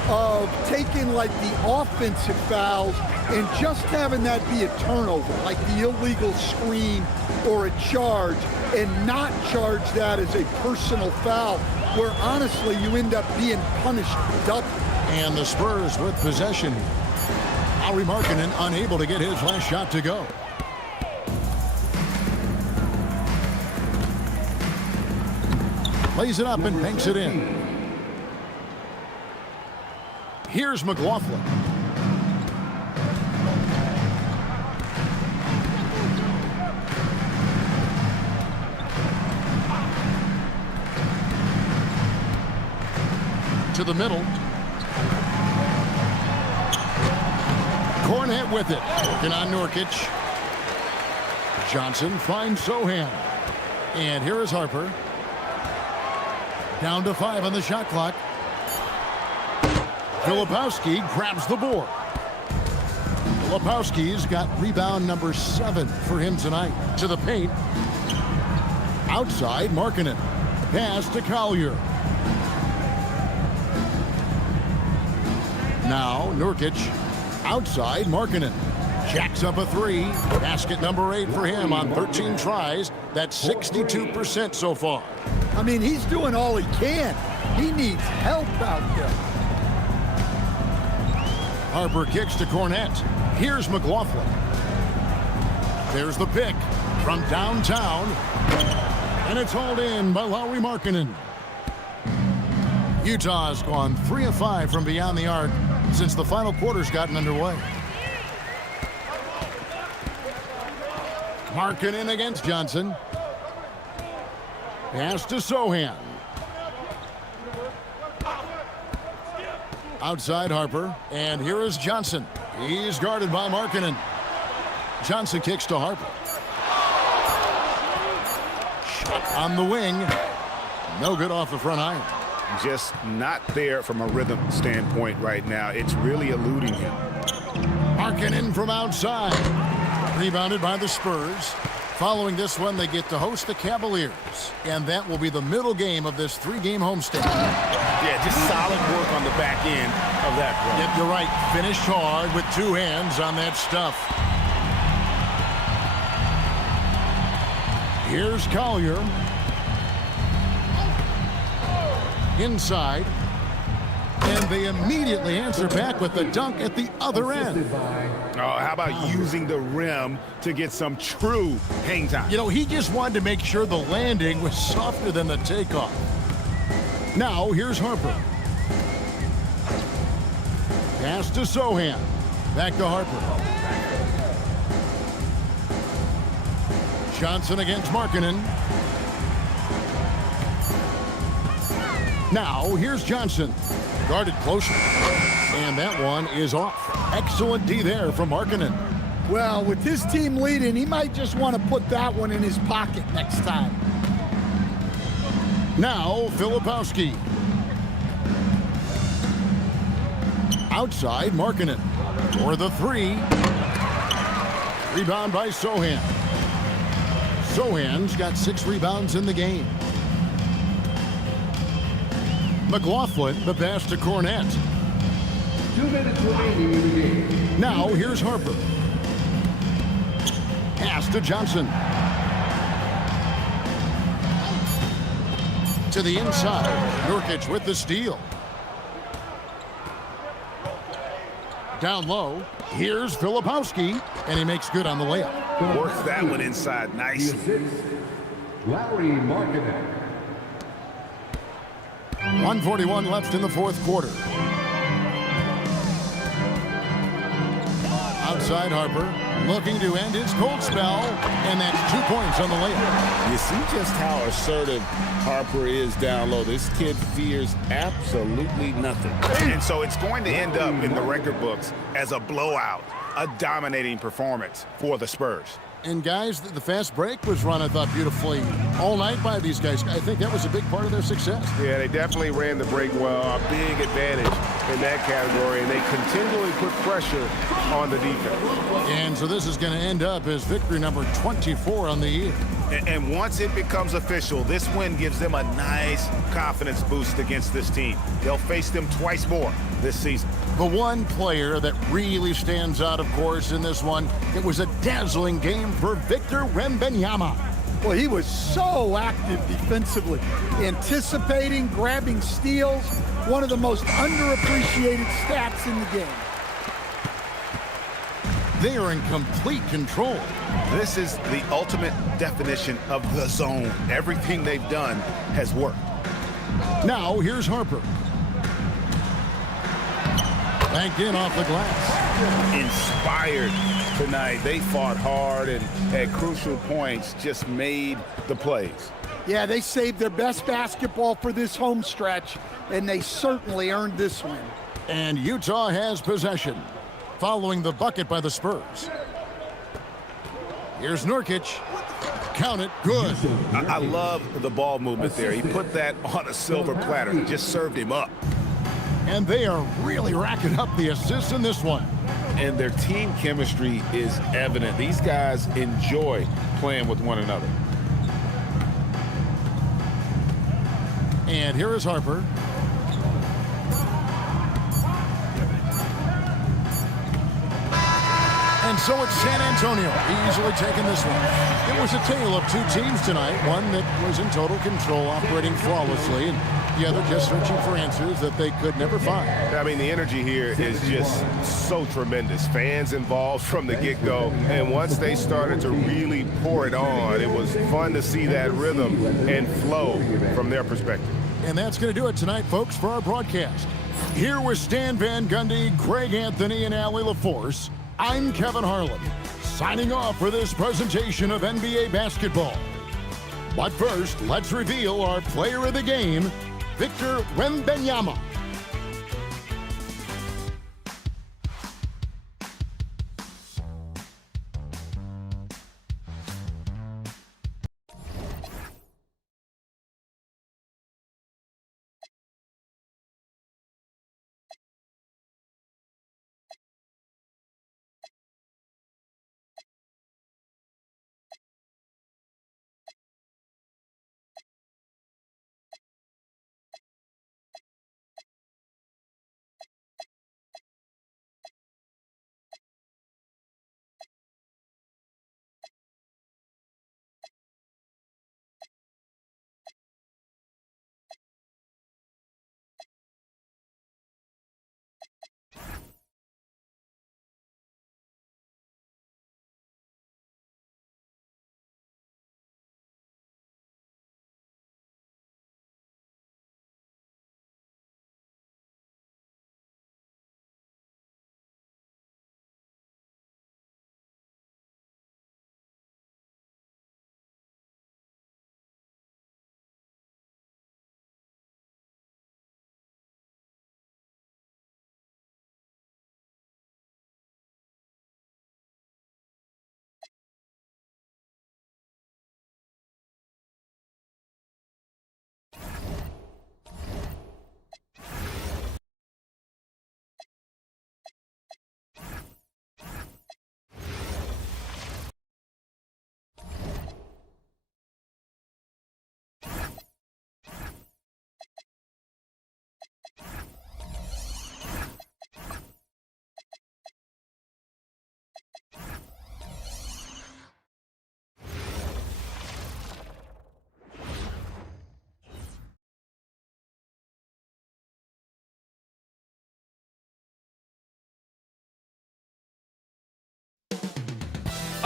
of taking like the offensive fouls and just having that be a turnover, like the illegal screen or a charge, and not charge that as a personal foul, where honestly you end up being punished double. And the Spurs with possession. Lauri Markkanen unable to get his last shot to go. Lays it up and banks it in. Here's McLaughlin. To the middle. Cornette with it. Working on Nurkic. Johnson finds Sohan. And here is Harper. Down to 5 on the shot clock. Filipowski grabs the board. Filipowski's got rebound number 7 for him tonight. To the paint. Outside, Markkanen. Pass to Collier. Now, Nurkic. Outside, Markkanen. Jacks up a 3. Basket number 8 for him on 13 tries. That's 62% so far. I mean, he's doing all he can. He needs help out there. Harper kicks to Cornette. Here's McLaughlin. There's the pick from downtown. And it's hauled in by Lauri Markkanen. Utah's gone 3 of 5 from beyond the arc since the final quarter's gotten underway. Markkanen against Johnson. Pass to Sohan. Outside Harper, and here is Johnson. He's guarded by Markkanen. Johnson kicks to Harper. Shot on the wing. No good off the front iron. Just not there from a rhythm standpoint right now. It's really eluding him. Markkanen from outside. Rebounded by the Spurs. Following this one, they get to host the Cavaliers. And that will be the middle game of this 3-game homestand. Yeah, just solid work on the back end of that run. Yep, you're right. Finished hard with 2 hands on that stuff. Here's Collier. Inside. And they immediately answer back with the dunk at the other end. Oh, how about using the rim to get some true hang time? You know, he just wanted to make sure the landing was softer than the takeoff. Now, here's Harper. Pass to Sohan. Back to Harper. Johnson against Markkanen. Now, here's Johnson. Guarded closer. And that one is off. Excellent D there from Markkanen. Well, with his team leading, he might just want to put that one in his pocket next time. Now, Filipowski. Outside, Markkanen. For the 3. Rebound by Sohan. Sohan's got 6 rebounds in the game. McLaughlin, the pass to Cornette. 2 minutes remaining in the game. Now, here's Harper. Pass to Johnson. To the inside. Nurkic with the steal. Down low. Here's Filipowski. And he makes good on the layup. Works that one inside nicely. Larry Markkanen. 1:41 left in the 4th quarter. Outside Harper, looking to end his cold spell, and that's 2 points on the layup. You see just how assertive Harper is down low. This kid fears absolutely nothing. And so it's going to end up in the record books as a blowout, a dominating performance for the Spurs. And guys, the fast break was run, I thought, beautifully all night by these guys. I think that was a big part of their success. Yeah, they definitely ran the break well. A big advantage in that category, and they continually put pressure on the defense. And so this is going to end up as victory number 24 on the year. And once it becomes official, this win gives them a nice confidence boost against this team. They'll face them twice more this season. The one player that really stands out, of course, in this one, it was a dazzling game for Victor Wembanyama. Well, he was so active defensively, anticipating, grabbing steals, one of the most underappreciated stats in the game. They are in complete control. This is the ultimate definition of the zone. Everything they've done has worked. Now, here's Harper. Banked in off the glass. Inspired tonight. They fought hard and at crucial points just made the plays. Yeah, they saved their best basketball for this home stretch, and they certainly earned this win. And Utah has possession, following the bucket by the Spurs. Here's Nurkic. Count it. Good. I love the ball movement there. He put that on a silver platter. Just served him up. And they are really racking up the assists in this one. And their team chemistry is evident. These guys enjoy playing with one another. And here is Harper. And so it's San Antonio easily taking this one. It was a tale of 2 teams tonight, one that was in total control, operating flawlessly, and the other just searching for answers that they could never find. I mean, the energy here is just so tremendous. Fans involved from the get-go, and once they started to really pour it on, it was fun to see that rhythm and flow from their perspective. And that's going to do it tonight, folks, for our broadcast. Here with Stan Van Gundy, Greg Anthony, and Allie LaForce, I'm Kevin Harlan, signing off for this presentation of NBA basketball. But first, let's reveal our player of the game, Victor Wembanyama.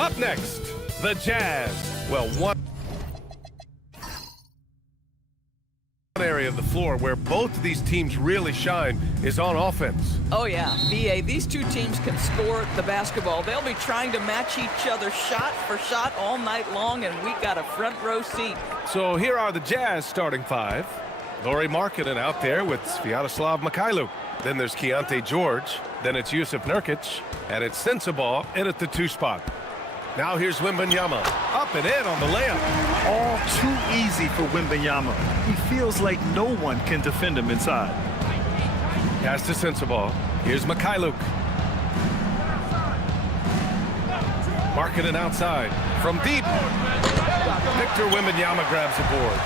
Up next, the Jazz. Well, one area of the floor where both of these teams really shine is on offense. Oh, yeah. BA, these two teams can score the basketball. They'll be trying to match each other shot for shot all night long, and we got a front row seat. So here are the Jazz starting five. Lauri Markkanen out there with Sviatoslav Mikhailuk. Then there's Keontae George. Then it's Jusuf Nurkic. And it's Sensabaugh in at the 2 spot. Now here's Wembanyama, up and in on the layup. All too easy for Wembanyama. He feels like no one can defend him inside. Pass to Sensabaugh. Here's Mikhailuk. Markkanen outside. From deep. Victor Wembanyama grabs the board.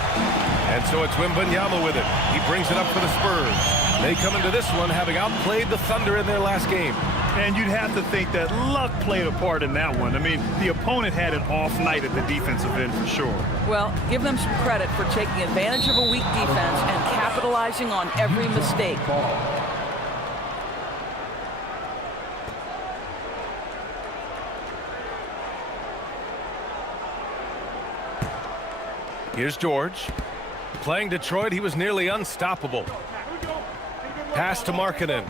And so it's Wembanyama with it. He brings it up for the Spurs. They come into this one having outplayed the Thunder in their last game. And you'd have to think that luck played a part in that one. I mean, the opponent had an off night at the defensive end for sure. Well, give them some credit for taking advantage of a weak defense and capitalizing on every mistake. Here's George. Playing Detroit, he was nearly unstoppable. Pass to Markkanen.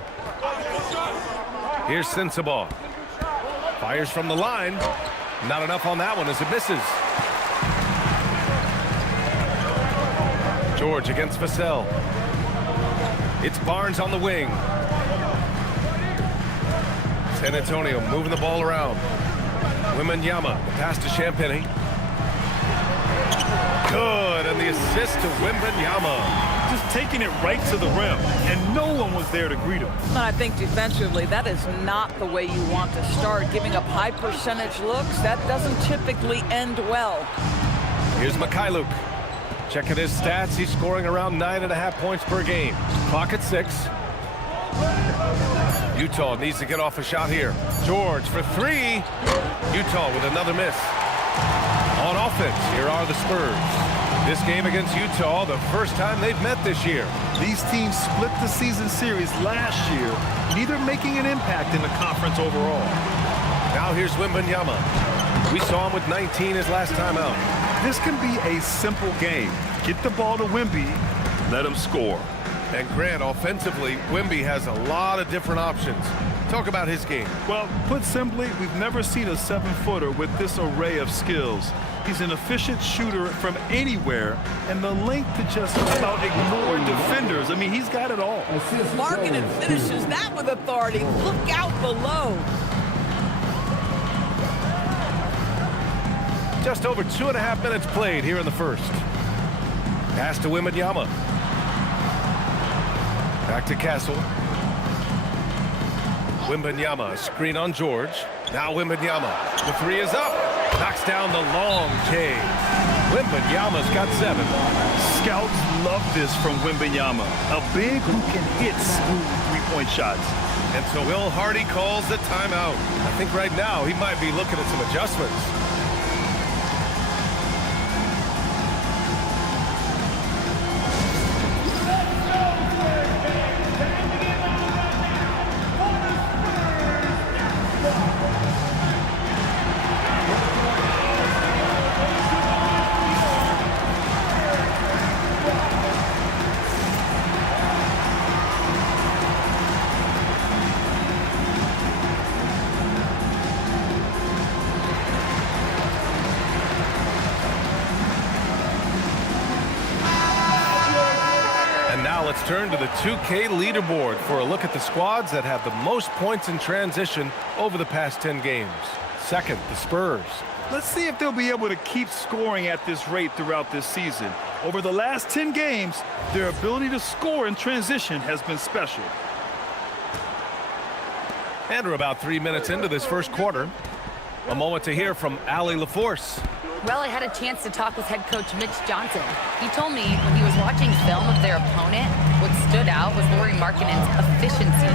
Here's Sensabaugh. Fires from the line. Not enough on that one as it misses. George against Vassell. It's Barnes on the wing. San Antonio moving the ball around. Wembanyama, pass to Champagnie. Good, and the assist to Wembanyama. Just taking it right to the rim, and no one was there to greet him. I think defensively, that is not the way you want to start. Giving up high percentage looks, that doesn't typically end well. Here's Mikhailuk. Checking his stats, he's scoring around 9.5 points per game. Clock at 6. Utah needs to get off a shot here. George for 3. Utah with another miss. On offense, here are the Spurs. This game against Utah, the first time they've met this year. These teams split the season series last year, neither making an impact in the conference overall. Now here's Wembanyama. We saw him with 19 his last time out. This can be a simple game. Get the ball to Wemby, Let him score. And Grant, offensively, Wemby has a lot of different options. Talk about his game. Well, put simply, we've never seen a 7-footer with this array of skills. He's an efficient shooter from anywhere, and the length to just about ignore defenders. I mean, he's got it all. Markkanen finishes that with authority. Look out below. Just over 2.5 minutes played here in the first. Pass to Wembanyama. Back to Castle. Wembanyama, a screen on George. Now Wembanyama. The three is up. Knocks down the long J. Wembanyama's got 7. Scouts love this from Wembanyama. A big who can hit smooth three-point shots. And so Will Hardy calls the timeout. I think right now he might be looking at some adjustments. Let's turn to the 2K leaderboard for a look at the squads that have the most points in transition over the past 10 games. Second, the Spurs. Let's see if they'll be able to keep scoring at this rate throughout this season. Over the last 10 games, their ability to score in transition has been special. And we're about 3 minutes into this first quarter. A moment to hear from Allie LaForce. Well, I had a chance to talk with head coach Mitch Johnson. He told me when he was watching film of their opponent, what stood out was Lauri Markkanen's efficiency.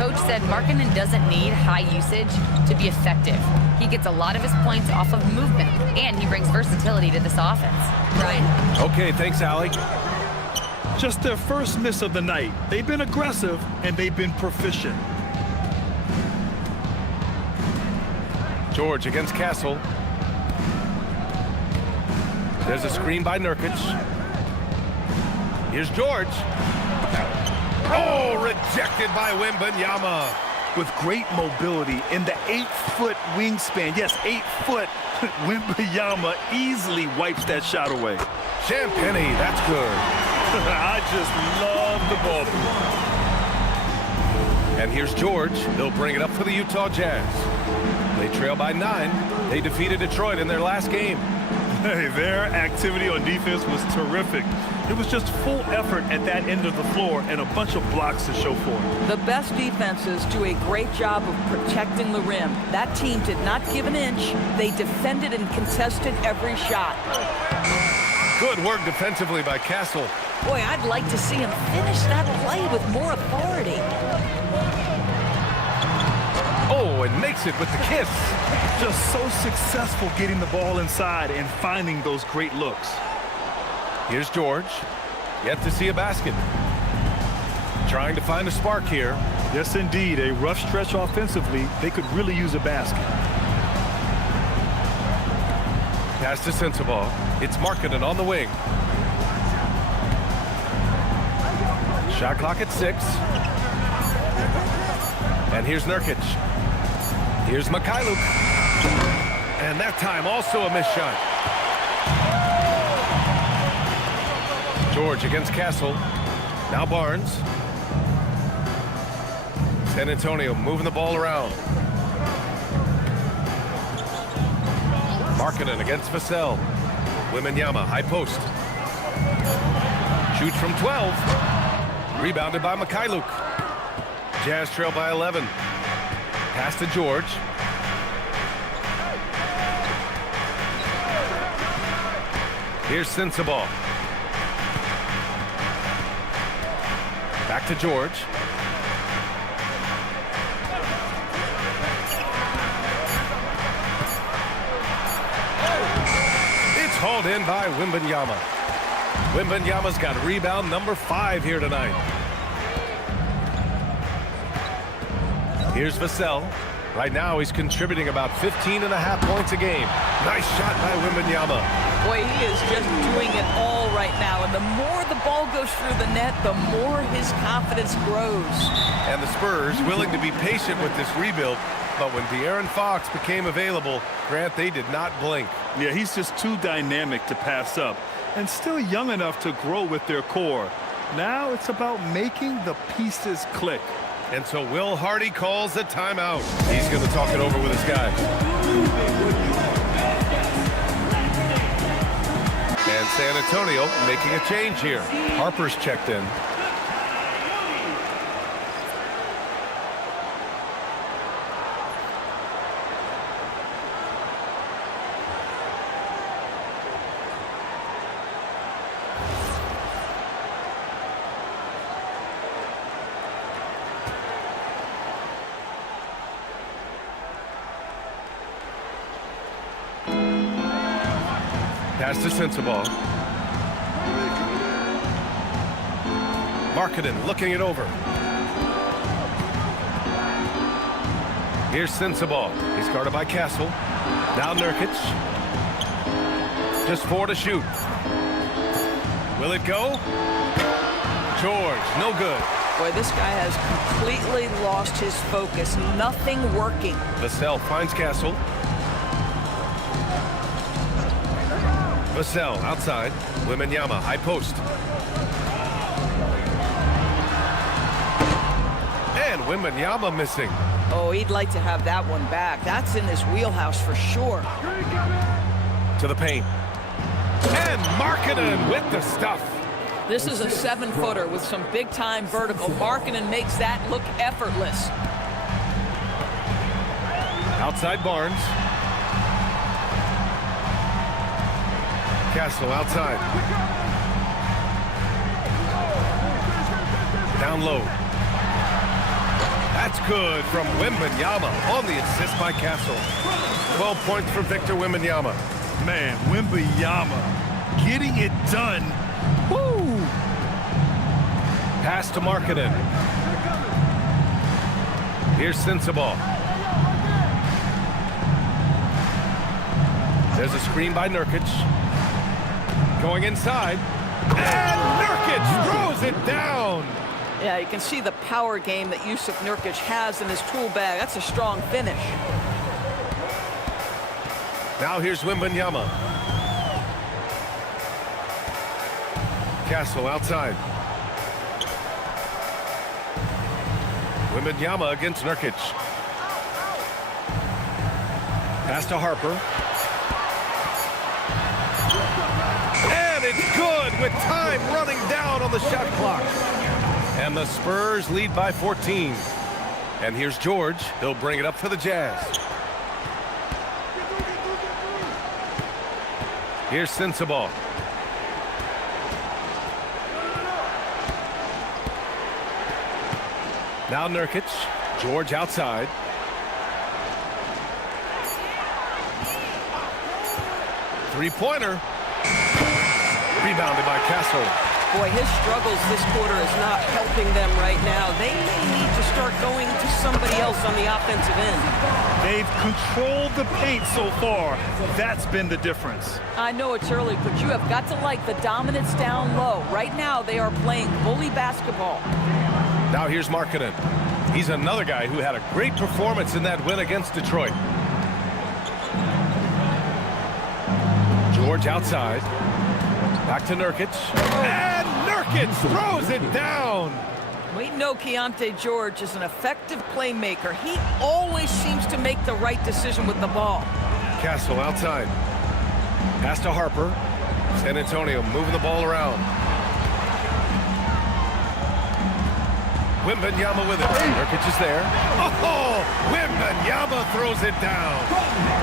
Coach said Markkanen doesn't need high usage to be effective. He gets a lot of his points off of movement, and he brings versatility to this offense. Right. Okay, thanks, Allie. Just their first miss of the night. They've been aggressive, and they've been proficient. George against Castle. There's a screen by Nurkic. Here's George. Oh, rejected by Wembanyama. With great mobility in the 8-foot wingspan. Yes, 8 foot. Wembanyama easily wipes that shot away. Champagny, that's good. I just love the ball. And here's George. He'll bring it up for the Utah Jazz. They trail by 9. They defeated Detroit in their last game. Hey, their activity on defense was terrific. It was just full effort at that end of the floor and a bunch of blocks to show for it. The best defenses do a great job of protecting the rim. That team did not give an inch. They defended and contested every shot. Good work defensively by Castle. Boy, I'd like to see him finish that play with more authority. Oh, and makes it with the kiss. Just so successful getting the ball inside and finding those great looks. Here's George. Yet to see a basket. Trying to find a spark here. Yes, indeed. A rough stretch offensively. They could really use a basket. Pass to Sensabaugh. It's Markkanen on the wing. Shot clock at 6. And here's Nurkic. Here's Mikhailuk. And that time also a missed shot. George against Castle. Now Barnes. San Antonio moving the ball around. Markkanen against Vassell. Wembanyama, high post. Shoots from 12. Rebounded by Mikhailuk. Jazz trail by 11. Pass to George. Here's Sensabaugh. Back to George. It's hauled in by Wembanyama. Wembanyama's got rebound number 5 here tonight. Here's Vassell. Right now, he's contributing about 15.5 points a game. Nice shot by Wembanyama. Boy, he is just doing it all right now. And the more the ball goes through the net, the more his confidence grows. And the Spurs willing to be patient with this rebuild. But when De'Aaron Fox became available, Grant, they did not blink. Yeah, he's just too dynamic to pass up and still young enough to grow with their core. Now it's about making the pieces click. And so Will Hardy calls the timeout. He's going to talk it over with his guys. And San Antonio making a change here. Harper's checked in. Pass to Sensabaugh. Markkanen looking it over. Here's Sensabaugh. He's guarded by Castle. Now Nurkic. Just 4 to shoot. Will it go? George, no good. Boy, this guy has completely lost his focus. Nothing working. Vassell finds Castle. Vassell outside. Wembanyama, high post. And Wembanyama missing. Oh, he'd like to have that one back. That's in his wheelhouse for sure. To the paint. And Markkanen with the stuff. This is a 7-footer with some big-time vertical. Markkanen makes that look effortless. Outside Barnes. Castle outside. Down low. That's good from Wembanyama on the assist by Castle. 12 points for Victor Wembanyama. Man, Wembanyama getting it done. Woo! Pass to Markkanen. Here's Sensabaugh. There's a screen by Nurkic. Going inside. And Nurkic throws it down. Yeah, you can see the power game that Yusuf Nurkic has in his tool bag. That's a strong finish. Now here's Wembanyama. Castle outside. Wembanyama against Nurkic. Pass to Harper. And it's good with time running down on the shot clock. And the Spurs lead by 14. And here's George. He'll bring it up for the Jazz. Here's Sensabaugh. Now Nurkic. George outside. Three-pointer. Rebounded by Castle. Boy, his struggles this quarter is not helping them right now. They may need to start going to somebody else on the offensive end. They've controlled the paint so far. That's been the difference. I know it's early, but you have got to like the dominance down low. Right now, they are playing bully basketball. Now here's Markkanen. He's another guy who had a great performance in that win against Detroit. George outside. Back to Nurkic. And Nurkic throws it down. We know Keontae George is an effective playmaker. He always seems to make the right decision with the ball. Castle outside. Pass to Harper. San Antonio moving the ball around. Wembanyama with it. Nurkic is there. Oh, Wembanyama throws it down.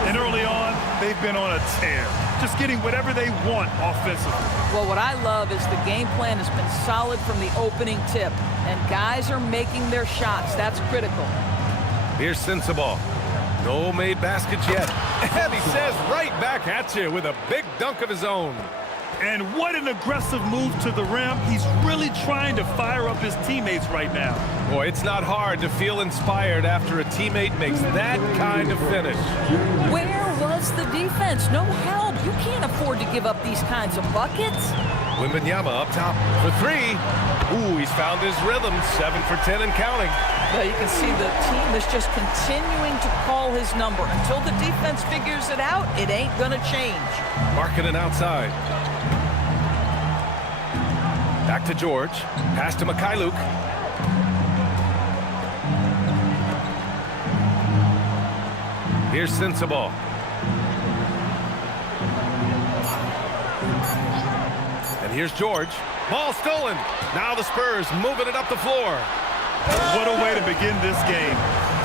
And early on, they've been on a tear. Just getting whatever they want offensively. Well, what I love is the game plan has been solid from the opening tip. And guys are making their shots. That's critical. Here's Sensabaugh. No made baskets yet. And he says right back at you with a big dunk of his own. And what an aggressive move to the rim. He's really trying to fire up his teammates right now. Boy, it's not hard to feel inspired after a teammate makes that kind of finish. Where was the defense? No help. You can't afford to give up these kinds of buckets. Wembanyama up top for three. Ooh, he's found his rhythm. 7 for 10 and counting. Well, you can see the team is just continuing to call his number. Until the defense figures it out, it ain't going to change. Markkanen outside. Back to George. Pass to Mykhailiuk. Here's Sensabaugh. And here's George. Ball stolen. Now the Spurs moving it up the floor. What a way to begin this game.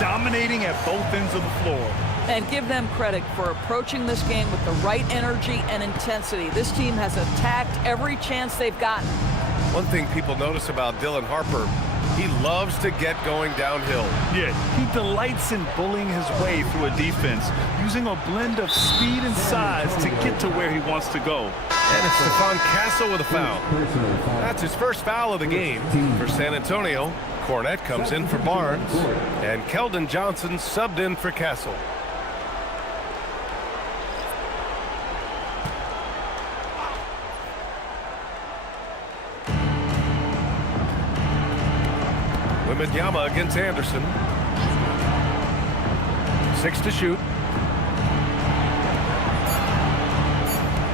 Dominating at both ends of the floor. And give them credit for approaching this game with the right energy and intensity. This team has attacked every chance they've gotten. One thing people notice about Dylan Harper, he loves to get going downhill. Yeah, he delights in bullying his way through a defense, using a blend of speed and size to get to where he wants to go. And it's Stephon Castle with a foul. That's his first foul of the game for San Antonio. Cornette comes in for Barnes, and Keldon Johnson subbed in for Castle. Wembanyama against Anderson. 6 to shoot.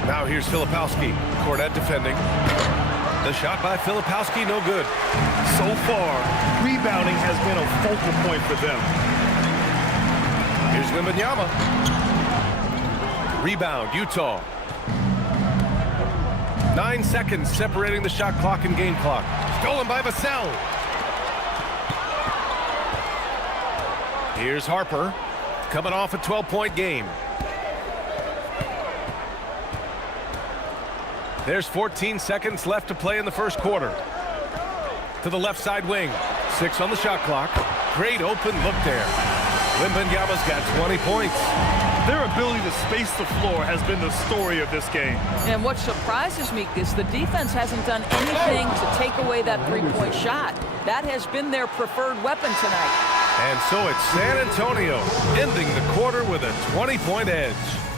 Now here's Filipowski. Cornette defending. The shot by Filipowski, no good. So far, rebounding has been a focal point for them. Here's Wembanyama. Rebound, Utah. 9 seconds separating the shot clock and game clock. Stolen by Vassell. Here's Harper, coming off a 12-point game. There's 14 seconds left to play in the first quarter. To the left side wing. 6 on the shot clock. Great open look there. Wembanyama's got 20 points. Their ability to space the floor has been the story of this game. And what surprises me is the defense hasn't done anything to take away that three-point shot. That has been their preferred weapon tonight. And so it's San Antonio ending the quarter with a 20-point edge.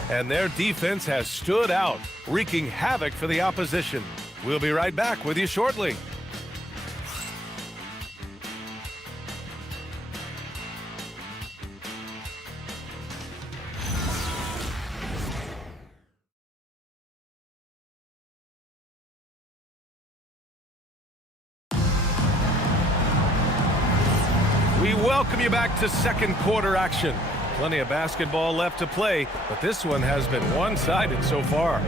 And their defense has stood out, wreaking havoc for the opposition. We'll be right back with you shortly. We welcome you back to second quarter action. Plenty of basketball left to play, but this one has been one-sided so far.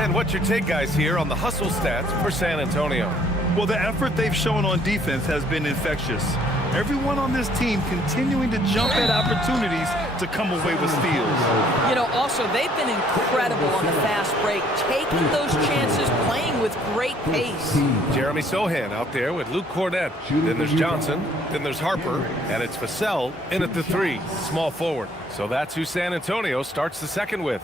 And what's your take, guys, here on the hustle stats for San Antonio? Well, the effort they've shown on defense has been infectious. Everyone on this team continuing to jump at opportunities to come away with steals. You know, also, they've been incredible on the fast break, taking those chances, playing with great pace. Jeremy Sohan out there with Luke Cornette. Then there's Johnson. Then there's Harper. And it's Vassell in at the 3, small forward. So that's who San Antonio starts the second with.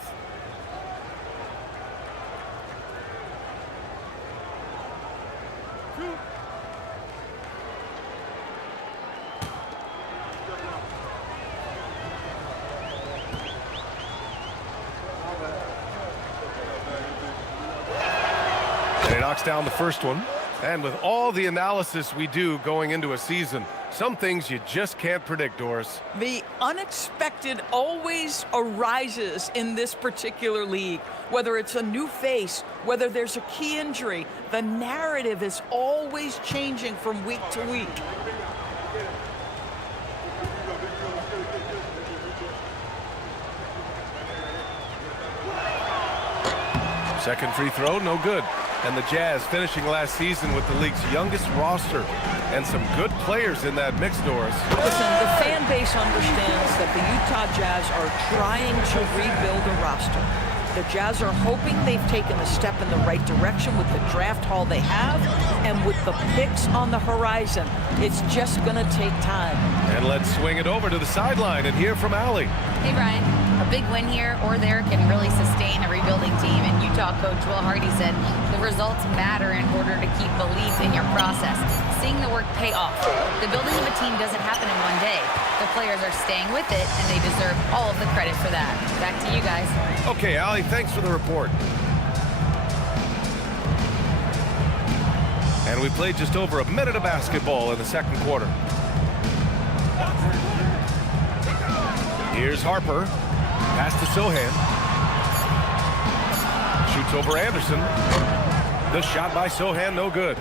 Knocks down the first one. And with all the analysis we do going into a season, some things you just can't predict, Doris. The unexpected always arises in this particular league. Whether it's a new face, whether there's a key injury, the narrative is always changing from week to week. Second free throw, no good. And the Jazz finishing last season with the league's youngest roster and some good players in that mix, Doris. Listen, the fan base understands that the Utah Jazz are trying to rebuild a roster. The Jazz are hoping they've taken a step in the right direction with the draft haul they have and with the picks on the horizon. It's just going to take time. And let's swing it over to the sideline and hear from Allie. Hey, Brian. A big win here or there can really sustain a rebuilding team, and Utah coach Will Hardy said the results matter in order to keep belief in your process. Seeing the work pay off. The building of a team doesn't happen in one day. The players are staying with it, and they deserve all of the credit for that. Back to you guys. Okay, Allie, thanks for the report. And we played just over a minute of basketball in the second quarter. Here's Harper. Pass to Sohan. Shoots over Anderson. The shot by Sohan, no good.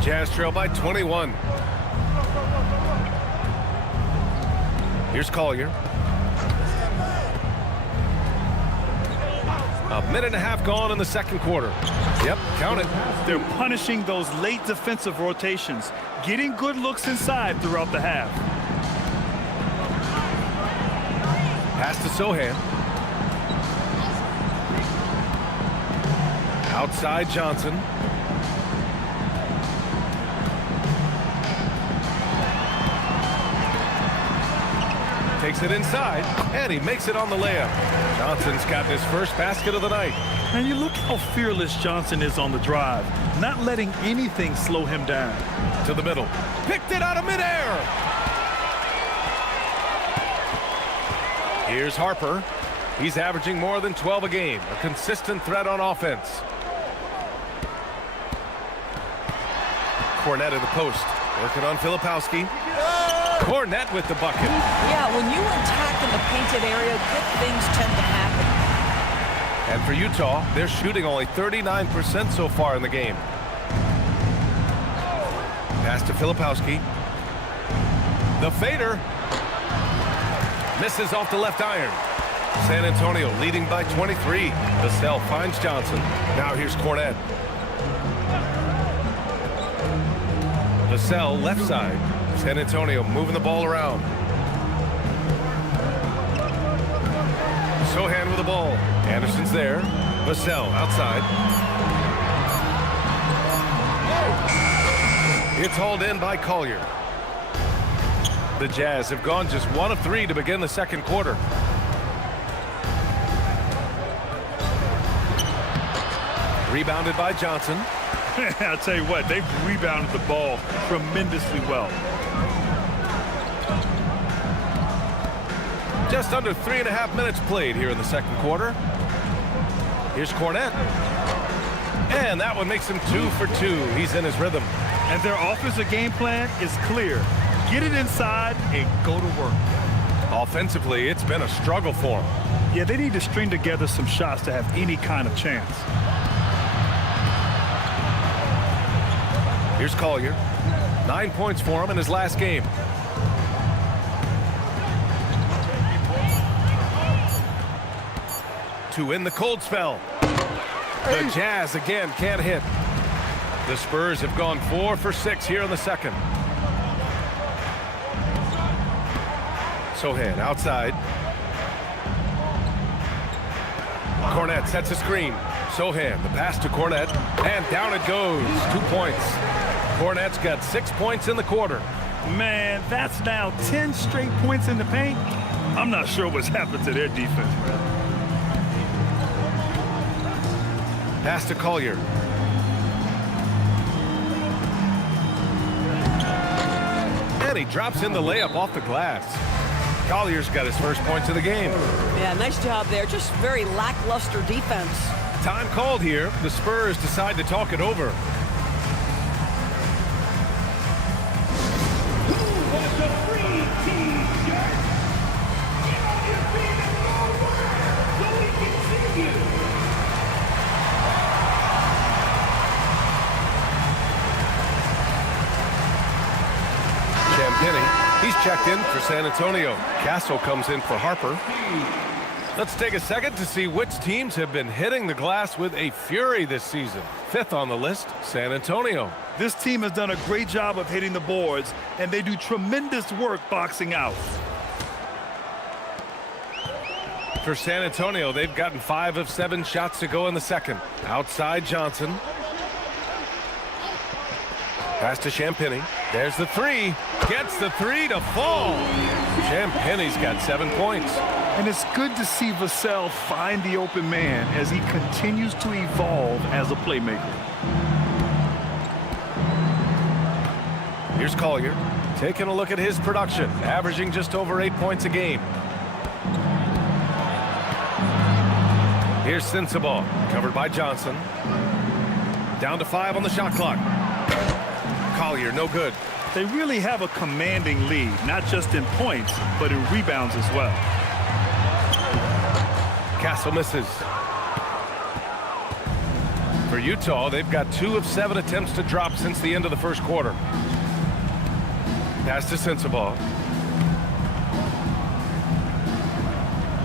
Jazz trail by 21. Here's Collier. A minute and a half gone in the second quarter. Yep, count it. They're punishing those late defensive rotations, getting good looks inside throughout the half. Pass to Sohan. Outside Johnson. Takes it inside, and he makes it on the layup. Johnson's got his first basket of the night. And you look how fearless Johnson is on the drive, not letting anything slow him down. To the middle. Picked it out of midair. Here's Harper. He's averaging more than 12 a game. A consistent threat on offense. Cornette in the post. Working on Filipowski. Cornette with the bucket. Yeah, when you attack in the painted area, good things tend to happen. And for Utah, they're shooting only 39% so far in the game. Pass to Filipowski. The fader. Misses off the left iron. San Antonio leading by 23. Vassell finds Johnson. Now here's Cornette. Vassell left side. San Antonio moving the ball around. Sohan with the ball. Anderson's there. Vassell outside. It's hauled in by Collier. The Jazz have gone just 1 of 3 to begin the second quarter. Rebounded by Johnson. I'll tell you what, they've rebounded the ball tremendously well. Just under 3.5 minutes played here in the second quarter. Here's Cornette. And that one makes him 2 for 2. He's in his rhythm. And their offensive game plan is clear. Get it inside and go to work. Offensively, it's been a struggle for them. Yeah, they need to string together some shots to have any kind of chance. Here's Collier. 9 points for him in his last game. To win the cold spell. The Jazz again can't hit. The Spurs have gone 4 for 6 here in the second. Sohan outside. Cornette sets a screen. Sohan, the pass to Cornette, and down it goes. 2 points. Cornette's got 6 points in the quarter. Man, that's now 10 straight points in the paint. I'm not sure what's happened to their defense, man. Pass to Collier. And he drops in the layup off the glass. Collier's got his first points of the game. Yeah, nice job there. Just very lackluster defense. Time called here. The Spurs decide to talk it over. He's checked in for San Antonio. Castle comes in for Harper. Let's take a second to see which teams have been hitting the glass with a fury this season. 5th on the list, San Antonio. This team has done a great job of hitting the boards, and they do tremendous work boxing out. For San Antonio, they've gotten 5 of 7 shots to go in the second. Outside Johnson. Pass to Champagny. There's the 3. Gets the 3 to fall. Champagny's got 7 points. And it's good to see Vassell find the open man as he continues to evolve as a playmaker. Here's Collier, taking a look at his production, averaging just over 8 points a game. Here's Sensabaugh, covered by Johnson. Down to 5 on the shot clock. Collier, no good. They really have a commanding lead, not just in points, but in rebounds as well. Castle misses. For Utah, they've got 2 of 7 attempts to drop since the end of the first quarter. Pass to Sensabaugh.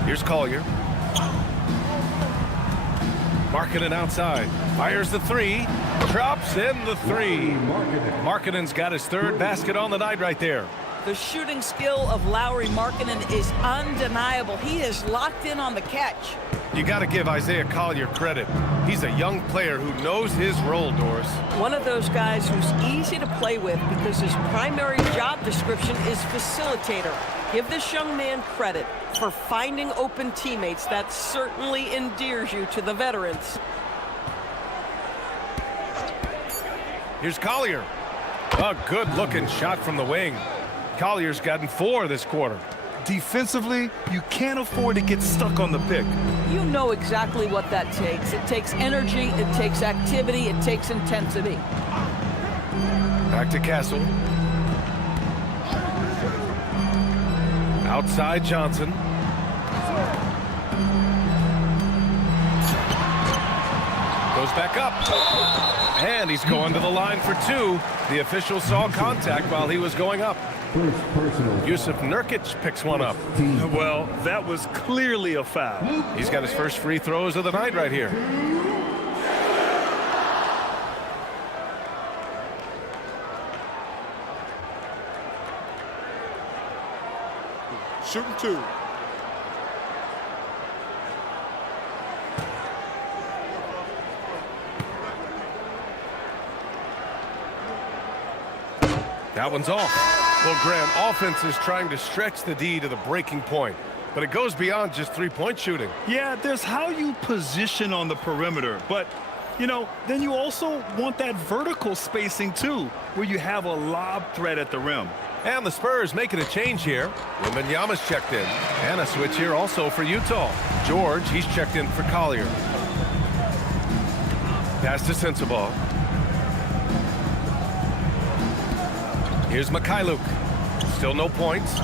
Here's Collier. Markkanen outside. Fires the 3. Drops in the 3. Markkanen's got his 3rd basket on the night right there. The shooting skill of Lauri Markkanen is undeniable. He is locked in on the catch. You got to give Isaiah Collier credit. He's a young player who knows his role, Doris. One of those guys who's easy to play with because his primary job description is facilitator. Give this young man credit for finding open teammates. That certainly endears you to the veterans. Here's Collier. A good-looking shot from the wing. Collier's gotten 4 this quarter. Defensively, you can't afford to get stuck on the pick. You know exactly what that takes. It takes energy, it takes activity, it takes intensity. Back to Castle. Outside Johnson. Goes back up. And he's going to the line for 2. The official saw contact while he was going up. Yusuf Nurkic picks one up. Well, that was clearly a foul. He's got his first free throws of the night right here. Shooting 2. That one's off. Well, Graham, offense is trying to stretch the D to the breaking point, but it goes beyond just three-point shooting. Yeah, there's how you position on the perimeter, but, you know, then you also want that vertical spacing, too, where you have a lob threat at the rim. And the Spurs making a change here. Wembanyama's checked in. And a switch here also for Utah. George, he's checked in for Collier. Pass to Sensabaugh. Here's Mikhailuk. Still no points.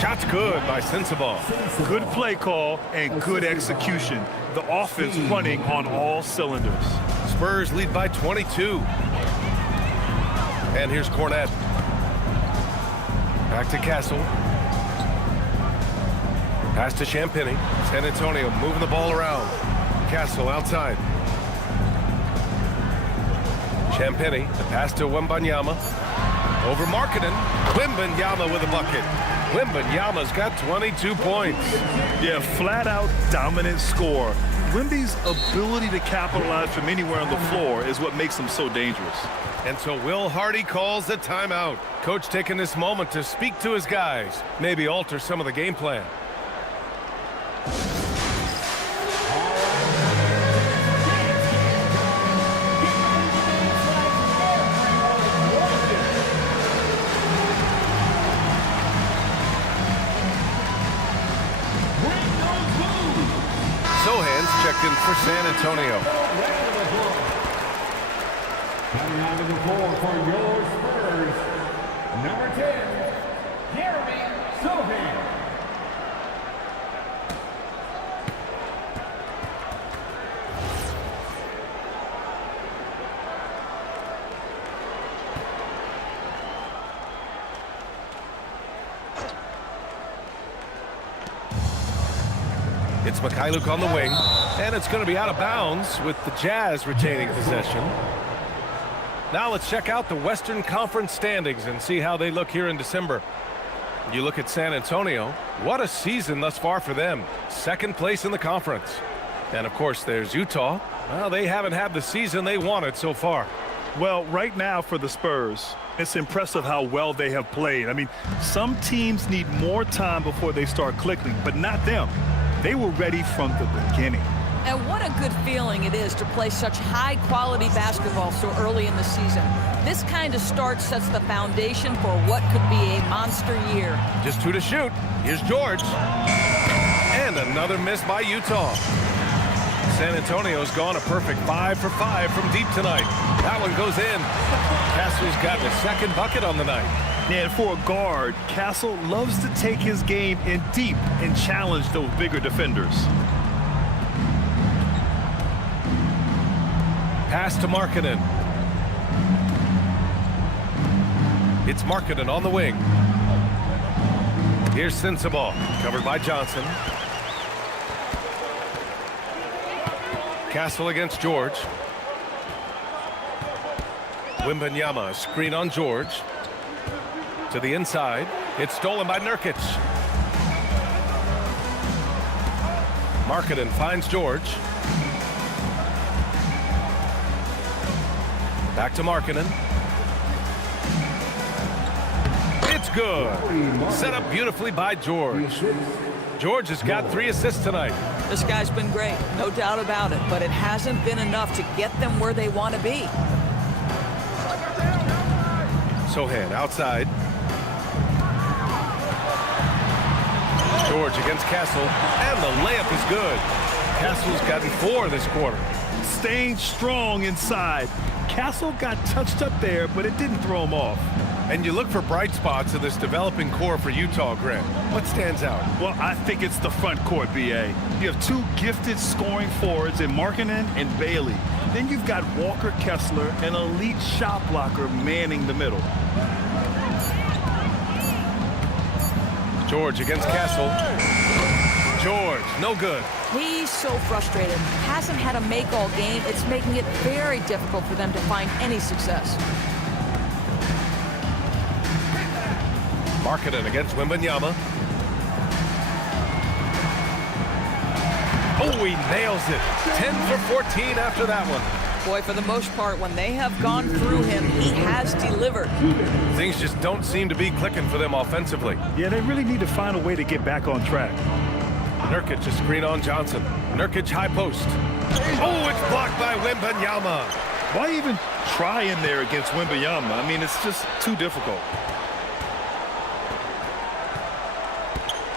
Shot's good by Sensabaugh. Good play call and good execution. The offense running on all cylinders. Spurs lead by 22. And here's Cornette. Back to Castle. Pass to Champagny. San Antonio moving the ball around. Castle outside. Champagny, the pass to Wembanyama. Over Markkanen. Wembanyama with a bucket. Wembanyama's got 22 points. Yeah, flat-out dominant score. Wemby's ability to capitalize from anywhere on the floor is what makes him so dangerous. And so Will Hardy calls the timeout. Coach taking this moment to speak to his guys, maybe alter some of the game plan. Sohan's checked in for San Antonio. Coming out of the floor for your Spurs, number 10, Jeremy Sohan. It's Mikhailuk on the wing, and it's going to be out of bounds with the Jazz retaining possession. Now let's check out the Western Conference standings and see how they look here in December. You look at San Antonio, what a season thus far for them. 2nd place in the conference. And of course there's Utah. Well, they haven't had the season they wanted so far. Well, right now for the Spurs, it's impressive how well they have played. I mean, some teams need more time before they start clicking, but not them. They were ready from the beginning. And what a good feeling it is to play such high-quality basketball so early in the season. This kind of start sets the foundation for what could be a monster year. Just 2 to shoot. Here's George. And another miss by Utah. San Antonio's gone a perfect 5 for 5 from deep tonight. That one goes in. Castle's got the second bucket on the night. And for a guard, Castle loves to take his game in deep and challenge those bigger defenders. Pass to Markkanen. It's Markkanen on the wing. Here's Sensabaugh, covered by Johnson. Castle against George. Wembanyama, screen on George. To the inside. It's stolen by Nurkic. Markkanen finds George. Back to Markkanen. It's good. Set up beautifully by George. George has got 3 assists tonight. This guy's been great, no doubt about it, but it hasn't been enough to get them where they want to be. Sohan outside. George against Castle, and the layup is good. Castle's gotten 4 this quarter. Staying strong inside. Castle got touched up there, but it didn't throw him off. And you look for bright spots in this developing core for Utah, Grant. What stands out? Well, I think it's the front court, B.A. You have 2 gifted scoring forwards in Markkanen and Bailey. Then you've got Walker Kessler, an elite shot blocker, manning the middle. George against Castle. George, no good. He's so frustrated. Hasn't had a make all game. It's making it very difficult for them to find any success. Markkanen against Wembanyama. Oh, he nails it. 10 for 14 after that one. Boy, for the most part, when they have gone through him, he has delivered. Things just don't seem to be clicking for them offensively. Yeah, they really need to find a way to get back on track. Nurkic a screen on Johnson. Nurkic high post. Oh, it's blocked by Wembanyama. Why even try in there against Wembanyama? I mean, it's just too difficult.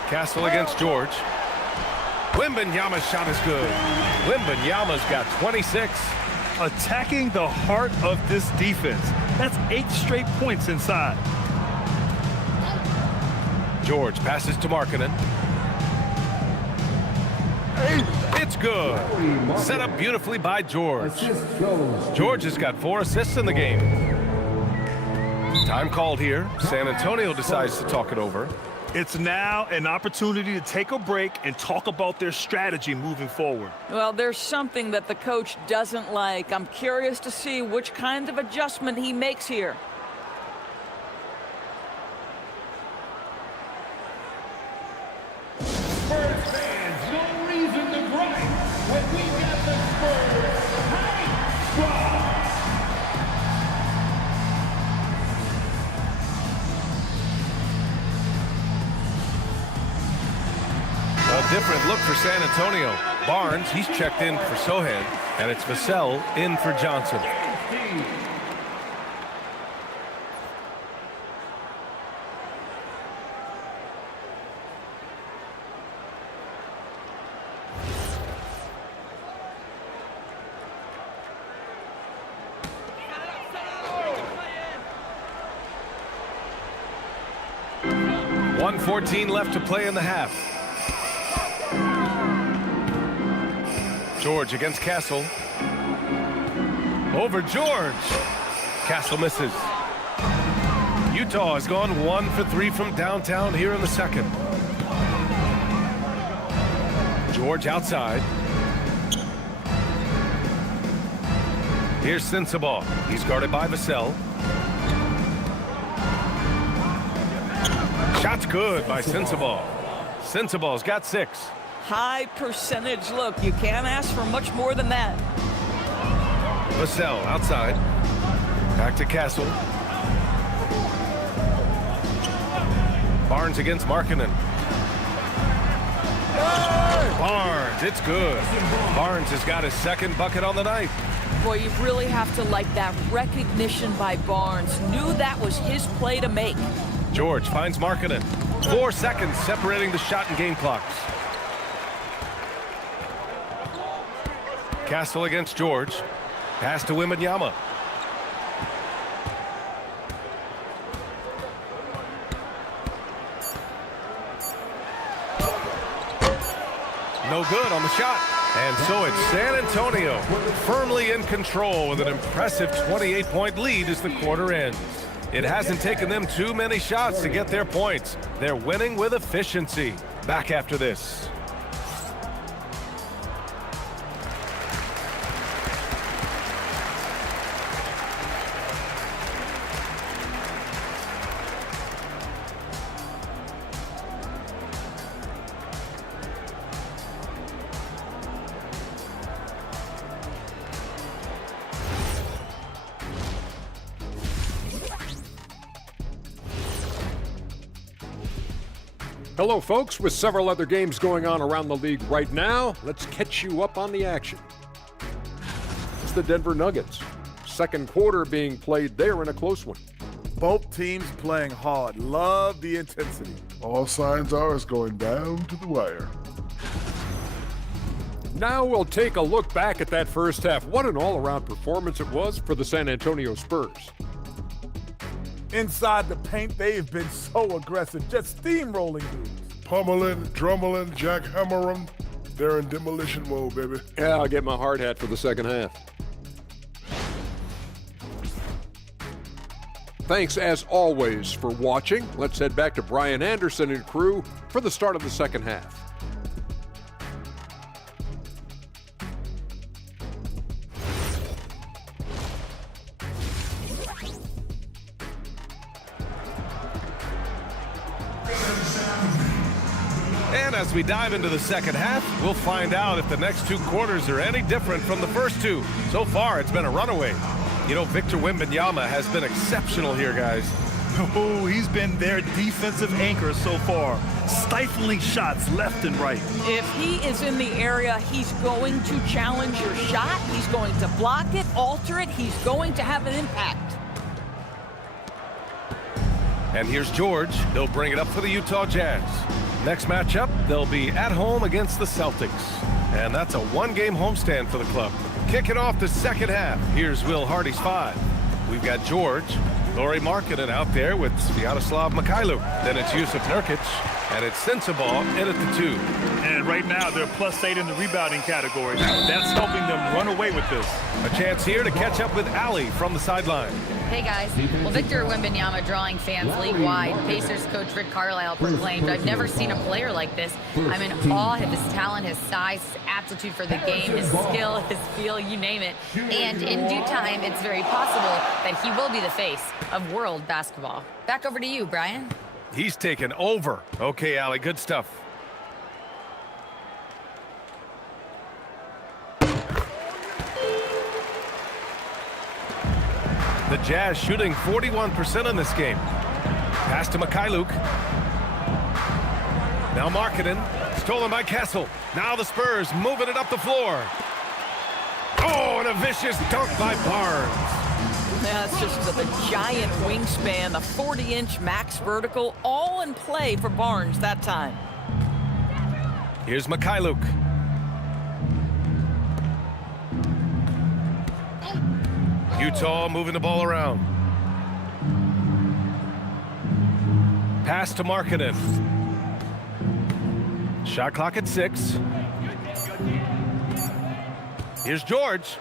Castle against George. Wembanyama's shot is good. Wembanyama's got 26. Attacking the heart of this defense. That's 8 straight points inside. George passes to Markkanen. It's good. Set up beautifully by George. George has got 4 assists in the game. Time called here. San Antonio decides to talk it over. It's now an opportunity to take a break and talk about their strategy moving forward. Well, there's something that the coach doesn't like. I'm curious to see which kind of adjustment he makes here. Spurs fans, no reason to gripe when we got the Spurs hype squad. A different look for San Antonio. Barnes, he's checked in for Sohan, and it's Vassell in for Johnson. .114 left to play in the half. George against Castle. Over George. Castle misses. Utah has gone 1 for 3 from downtown here in the second. George outside. Here's Sensabaugh. He's guarded by Vassell. Shot's good by Sensabaugh. Sensabaugh's got 6. High percentage look. You can't ask for much more than that. Vassell outside. Back to Castle. Barnes against Markkanen. Barnes, it's good. Barnes has got his second bucket on the night. Boy, you really have to like that recognition by Barnes. Knew that was his play to make. George finds Markkanen. 4 seconds separating the shot and game clocks. Castle against George. Pass to Wembanyama. No good on the shot. And so it's San Antonio firmly in control with an impressive 28-point lead as the quarter ends. It hasn't taken them too many shots to get their points. They're winning with efficiency. Back after this. Hello, folks. With several other games going on around the league right now, let's catch you up on the action. It's the Denver Nuggets. Second quarter being played there in a close one. Both teams playing hard. Love the intensity. All signs are it's going down to the wire. Now we'll take a look back at that first half. What an all-around performance it was for the San Antonio Spurs. Inside the paint, they've been so aggressive, just steamrolling dudes. Pummeling, drummeling, jackhammering. They're in demolition mode, baby. Yeah, I'll get my hard hat for the second half. Thanks, as always, for watching. Let's head back to Brian Anderson and crew for the start of the second half. And as we dive into the second half, we'll find out if the next 2 quarters are any different from the first 2. So far, it's been a runaway. You know, Victor Wembanyama has been exceptional here, guys. Oh, he's been their defensive anchor so far. Stifling shots left and right. If he is in the area, he's going to challenge your shot. He's going to block it, alter it. He's going to have an impact. And here's George. He'll bring it up for the Utah Jazz. Next matchup, they'll be at home against the Celtics. And that's a 1-game homestand for the club. Kicking off the second half, here's Will Hardy's 5. We've got George, Lauri Markkanen out there with Sviatoslav Mikhailuk. Then it's Jusuf Nurkic, and it's Sensabaugh in at the 2. And right now, they're +8 in the rebounding category. That's helping them run away with this. A chance here to catch up with Ali from the sideline. Hey guys, well, Victor Wembanyama drawing fans league-wide. Pacers coach Rick Carlisle proclaimed, "I've never seen a player like this. I'm in awe of his talent, his size, his aptitude for the game, his skill, his feel, you name it. And in due time, it's very possible that he will be the face of world basketball." Back over to you, Brian. He's taken over. Okay, Ali, good stuff. The Jazz shooting 41% in this game. Pass to Mikhailuk. Now Markkanen, stolen by Castle. Now the Spurs moving it up the floor. Oh, and a vicious dunk by Barnes. Yeah, it's just the giant wingspan, the 40-inch max vertical, all in play for Barnes that time. Here's Mikhailuk. Utah moving the ball around. Pass to Markkanen. Shot clock at 6. Here's George.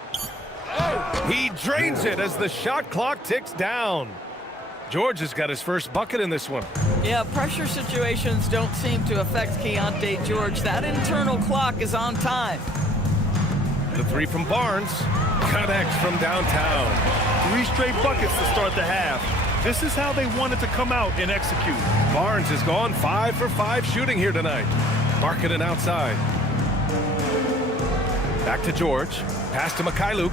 He drains it as the shot clock ticks down. George has got his first bucket in this one. Yeah, pressure situations don't seem to affect Keyonte George. That internal clock is on time. The 3 from Barnes connects from downtown. 3 straight buckets to start the half. This is how they wanted to come out and execute. Barnes has gone 5 for 5 shooting here tonight. Markkanen outside. Back to George. Pass to Mikhailuk.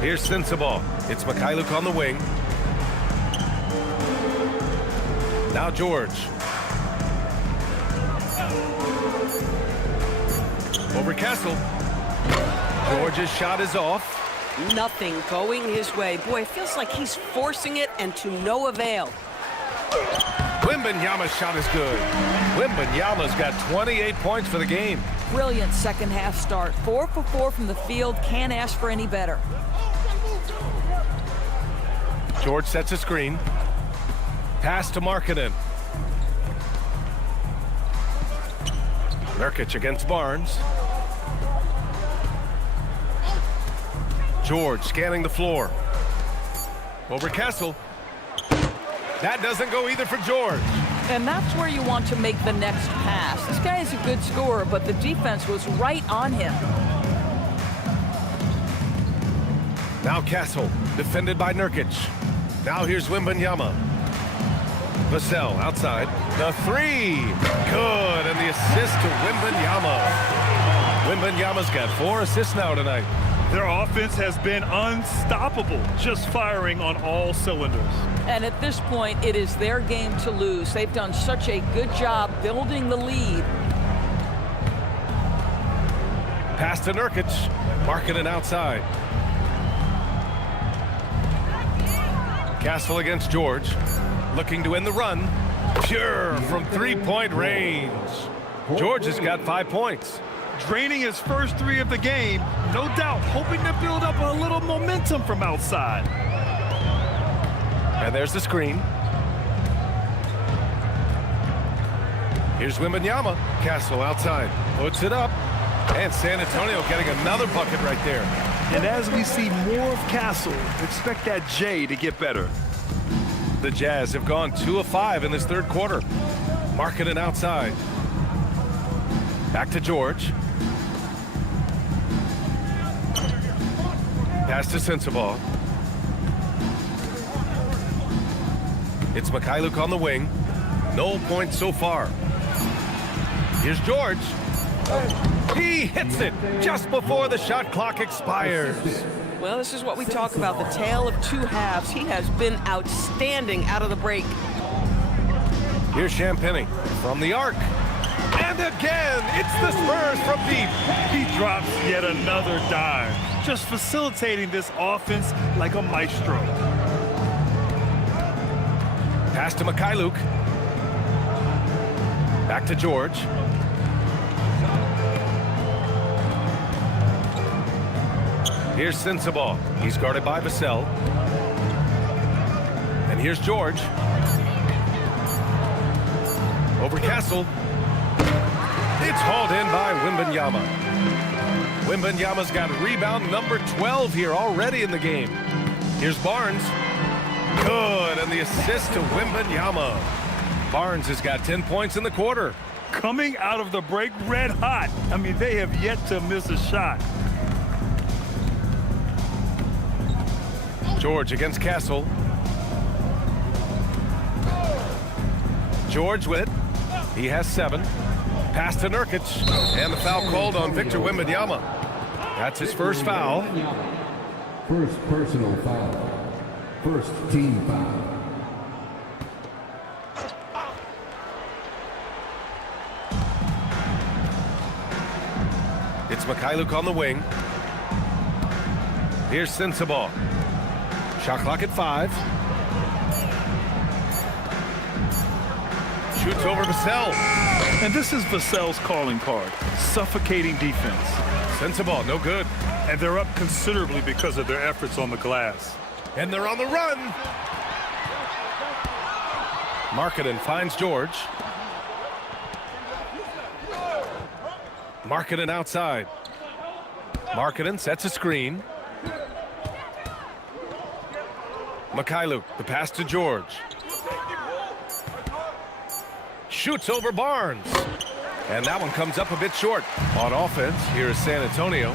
Here's Sensabaugh. It's Mikhailuk on the wing. Now George. Over Kessel. George's shot is off. Nothing going his way. Boy, it feels like he's forcing it and to no avail. Wembanyama's shot is good. Wembanyama's got 28 points for the game. Brilliant second half start. 4 for 4 from the field. Can't ask for any better. George sets a screen. Pass to Markkanen. Nurkic against Barnes. George scanning the floor. Over Kessel. That doesn't go either for George. And that's where you want to make the next pass. This guy is a good scorer, but the defense was right on him. Now Kessel, defended by Nurkic. Now here's Wembanyama. Vassell outside. The three. Good, and the assist to Wembanyama. Wembanyama's got 4 assists now tonight. Their offense has been unstoppable, just firing on all cylinders. And at this point, it is their game to lose. They've done such a good job building the lead. Pass to Nurkic. Markkanen outside. Castle against George. Looking to end the run. Pure from three-point range. George has got 5 points. Draining his first 3 of the game, no doubt hoping to build up a little momentum from outside. And there's the screen. Here's Wembanyama. Castle outside. Puts it up. And San Antonio getting another bucket right there. And as we see more of Castle, expect that J to get better. The Jazz have gone 2 of 5 in this third quarter. Markkanen outside. Back to George. Pass to Sensabaugh. It's Mikhailuk on the wing. No points so far. Here's George. He hits it just before the shot clock expires. Well, this is what we talk about, the tale of 2 halves. He has been outstanding out of the break. Here's Champagnie from the arc. And again, it's the Spurs from deep. He drops yet another dime, just facilitating this offense like a maestro. Pass to Mikhailuk. Back to George. Here's Sensabaugh. He's guarded by Vassell. And here's George. Over Castle. It's hauled in by Wembanyama. Wembanyama's got rebound number 12 here already in the game. Here's Barnes. Good, and the assist to Wembanyama. Barnes has got 10 points in the quarter. Coming out of the break red hot. I mean, they have yet to miss a shot. George against Castle. George with it. He has 7. Pass to Nurkic. And the foul called on Victor Wembanyama. That's his first foul. First personal foul. First team foul. It's Mikhailuk on the wing. Here's Sensabaugh. Shot clock at 5. Shoots over Vassell. And this is Vassell's calling card, suffocating defense. Sensabaugh, no good. And they're up considerably because of their efforts on the glass. And they're on the run. Markkanen finds George. Markkanen outside. Markkanen sets a screen. Mikhailuk, the pass to George. Shoots over Barnes. And that one comes up a bit short. On offense, here is San Antonio.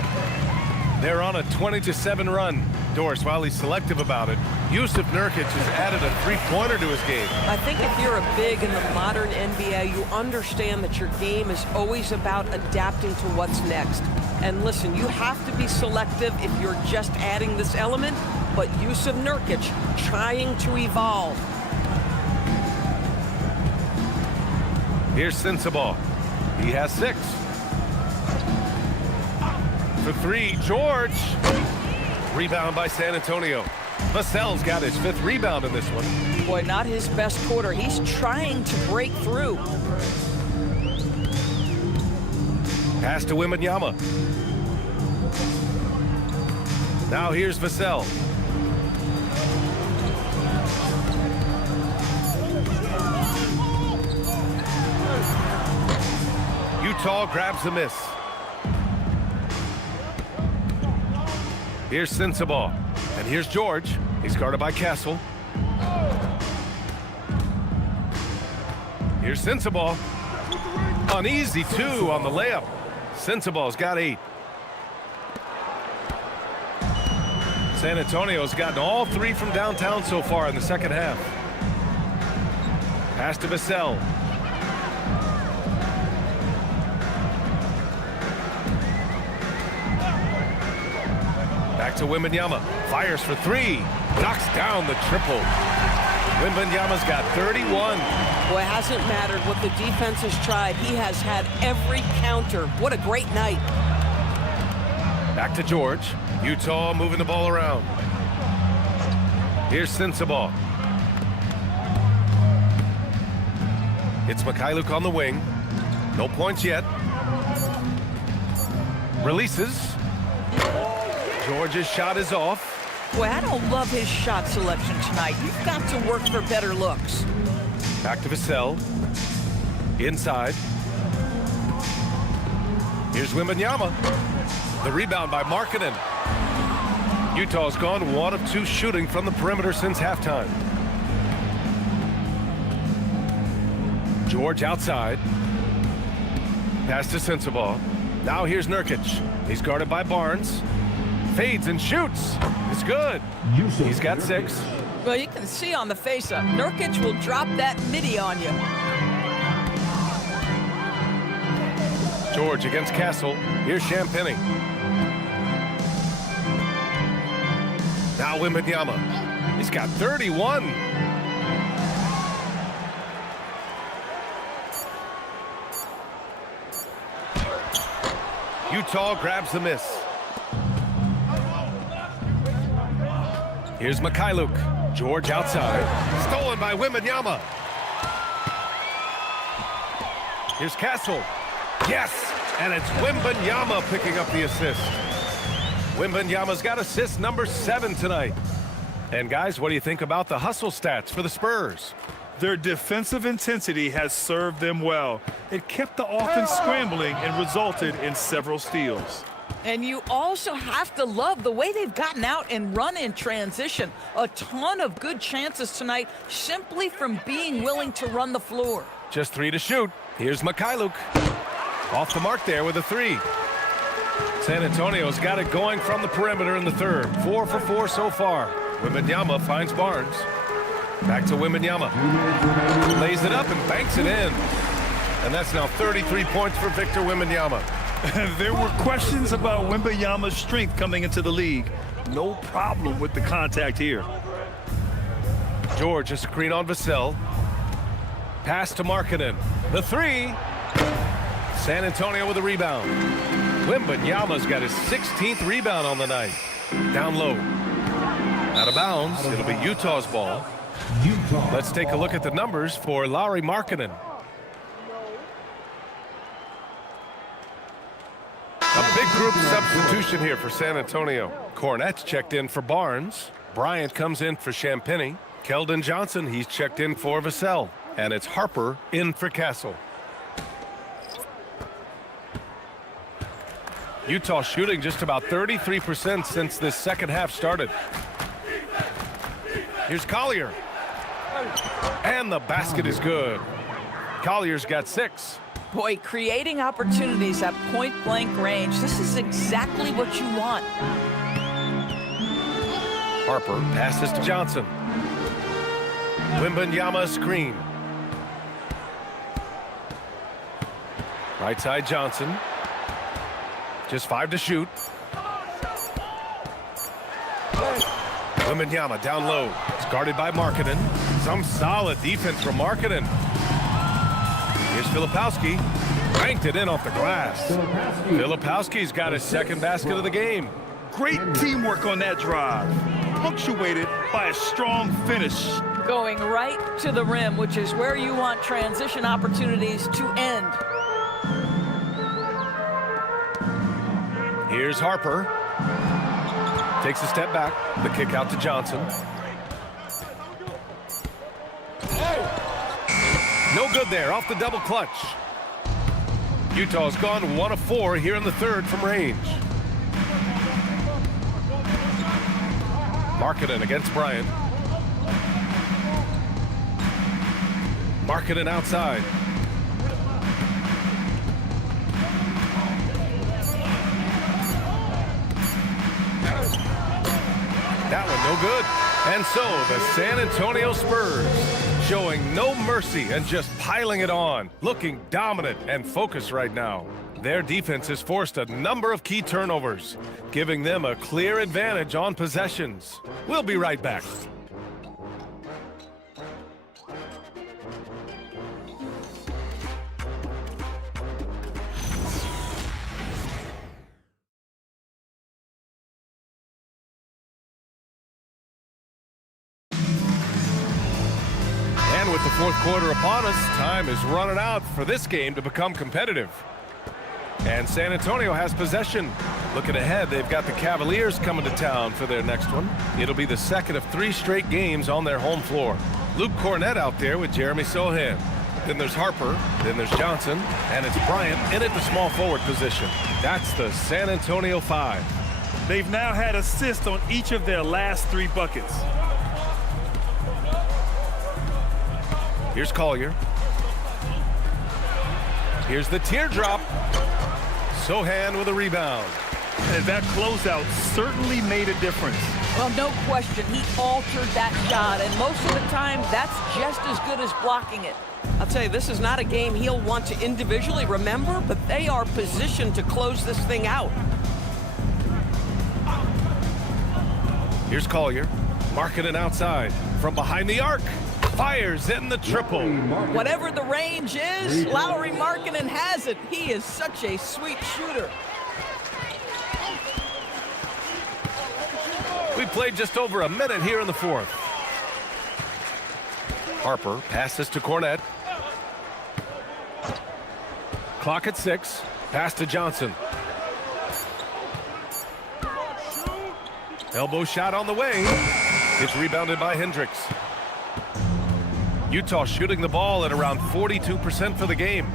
They're on a 20-7 run. Doris, while he's selective about it, Yusuf Nurkic has added a three-pointer to his game. I think if you're a big in the modern NBA, you understand that your game is always about adapting to what's next. And listen, you have to be selective if you're just adding this element, but Yusuf Nurkic trying to evolve. Here's Sensabaugh. He has 6. For 3, George. Rebound by San Antonio. Vassell's got his 5th rebound in this one. Boy, not his best quarter. He's trying to break through. Pass to Wembanyama. Now here's Vassell. Utah grabs the miss. Here's Sensabaugh. And here's George. He's guarded by Castle. Here's Sensabaugh. An easy 2 on the layup. Sensabaugh's got 8. San Antonio's gotten all 3 from downtown so far in the second half. Pass to Vassell. Back to Wembanyama. Fires for 3. Knocks down the triple. Wembanyama's got 31. Boy, it hasn't mattered what the defense has tried. He has had every counter. What a great night. Back to George. Utah moving the ball around. Here's Sensabaugh. It's Mikhailuk on the wing. No points yet. Releases. George's shot is off. Boy, I don't love his shot selection tonight. You've got to work for better looks. Back to Vassell. Inside. Here's Wembanyama. The rebound by Markkanen. Utah's gone 1 of 2 shooting from the perimeter since halftime. George outside. Pass to Sensabaugh. Now here's Nurkic. He's guarded by Barnes. Fades and shoots. It's good. He's got 6. Well, you can see on the face-up, Nurkic will drop that midi on you. George against Castle. Here's Champagnie. Now Wembanyama. He's got 31. Utah grabs the miss. Here's Mikhailuk. George outside. Stolen by Wembanyama. Here's Castle. Yes! And it's Wembanyama picking up the assist. Wembanyama's got assist number 7 tonight. And guys, what do you think about the hustle stats for the Spurs? Their defensive intensity has served them well. It kept the offense scrambling and resulted in several steals. And you also have to love the way they've gotten out and run in transition. A ton of good chances tonight simply from being willing to run the floor. Just 3 to shoot. Here's Mikhailuk. Off the mark there with a 3. San Antonio's got it going from the perimeter in the third. 4 for 4 so far. Wembanyama finds Barnes. Back to Wembanyama. Lays it up and banks it in. And that's now 33 points for Victor Wembanyama. There were questions about Wembanyama's strength coming into the league. No problem with the contact here. George, a screen on Vassell. Pass to Markkanen. The 3. San Antonio with a rebound. Wembanyama's got his 16th rebound on the night. Down low. Out of bounds. It'll be Utah's ball. Let's take a look at the numbers for Lauri Markkanen. A big group substitution here for San Antonio. Cornette's checked in for Barnes. Bryant comes in for Champagnie. Keldon Johnson, he's checked in for Vassell. And it's Harper in for Castle. Utah shooting just about 33% since this second half started. Here's Collier. And the basket is good. Collier's got 6. Boy, creating opportunities at point-blank range. This is exactly what you want. Harper passes to Johnson. Wembanyama screen. Right side Johnson. Just 5 to shoot. Wembanyama down low. It's guarded by Markkanen. Some solid defense from Markkanen. Here's Filipowski. Banked it in off the glass. Filipowski's got his second basket of the game. Great teamwork on that drive, punctuated by a strong finish. Going right to the rim, which is where you want transition opportunities to end. Here's Harper. Takes a step back. The kick out to Johnson. No good there, off the double clutch. Utah's gone 1 of 4 here in the third from range. Markkanen against Bryant. Markkanen outside. That one no good. And so the San Antonio Spurs showing no mercy and just piling it on, looking dominant and focused right now. Their defense has forced a number of key turnovers, giving them a clear advantage on possessions. We'll be right back. And with the fourth quarter upon us, time is running out for this game to become competitive. And San Antonio has possession. Looking ahead, they've got the Cavaliers coming to town for their next one. It'll be the second of 3 straight games on their home floor. Luke Cornett out there with Jeremy Sohan. Then there's Harper, then there's Johnson, and it's Bryant in at the small forward position. That's the San Antonio 5. They've now had assists on each of their last 3 buckets. Here's Collier. Here's the teardrop. Sohan with a rebound. And that closeout certainly made a difference. Well, no question, he altered that shot, and most of the time, that's just as good as blocking it. I'll tell you, this is not a game he'll want to individually remember, but they are positioned to close this thing out. Here's Collier. Markkanen outside. From behind the arc. Fires in the triple. Whatever the range is, Lauri Markkanen has it. He is such a sweet shooter. We played just over a minute here in the fourth. Harper passes to Cornett. Clock at 6. Pass to Johnson. Elbow shot on the way. It's rebounded by Hendricks. Utah shooting the ball at around 42% for the game.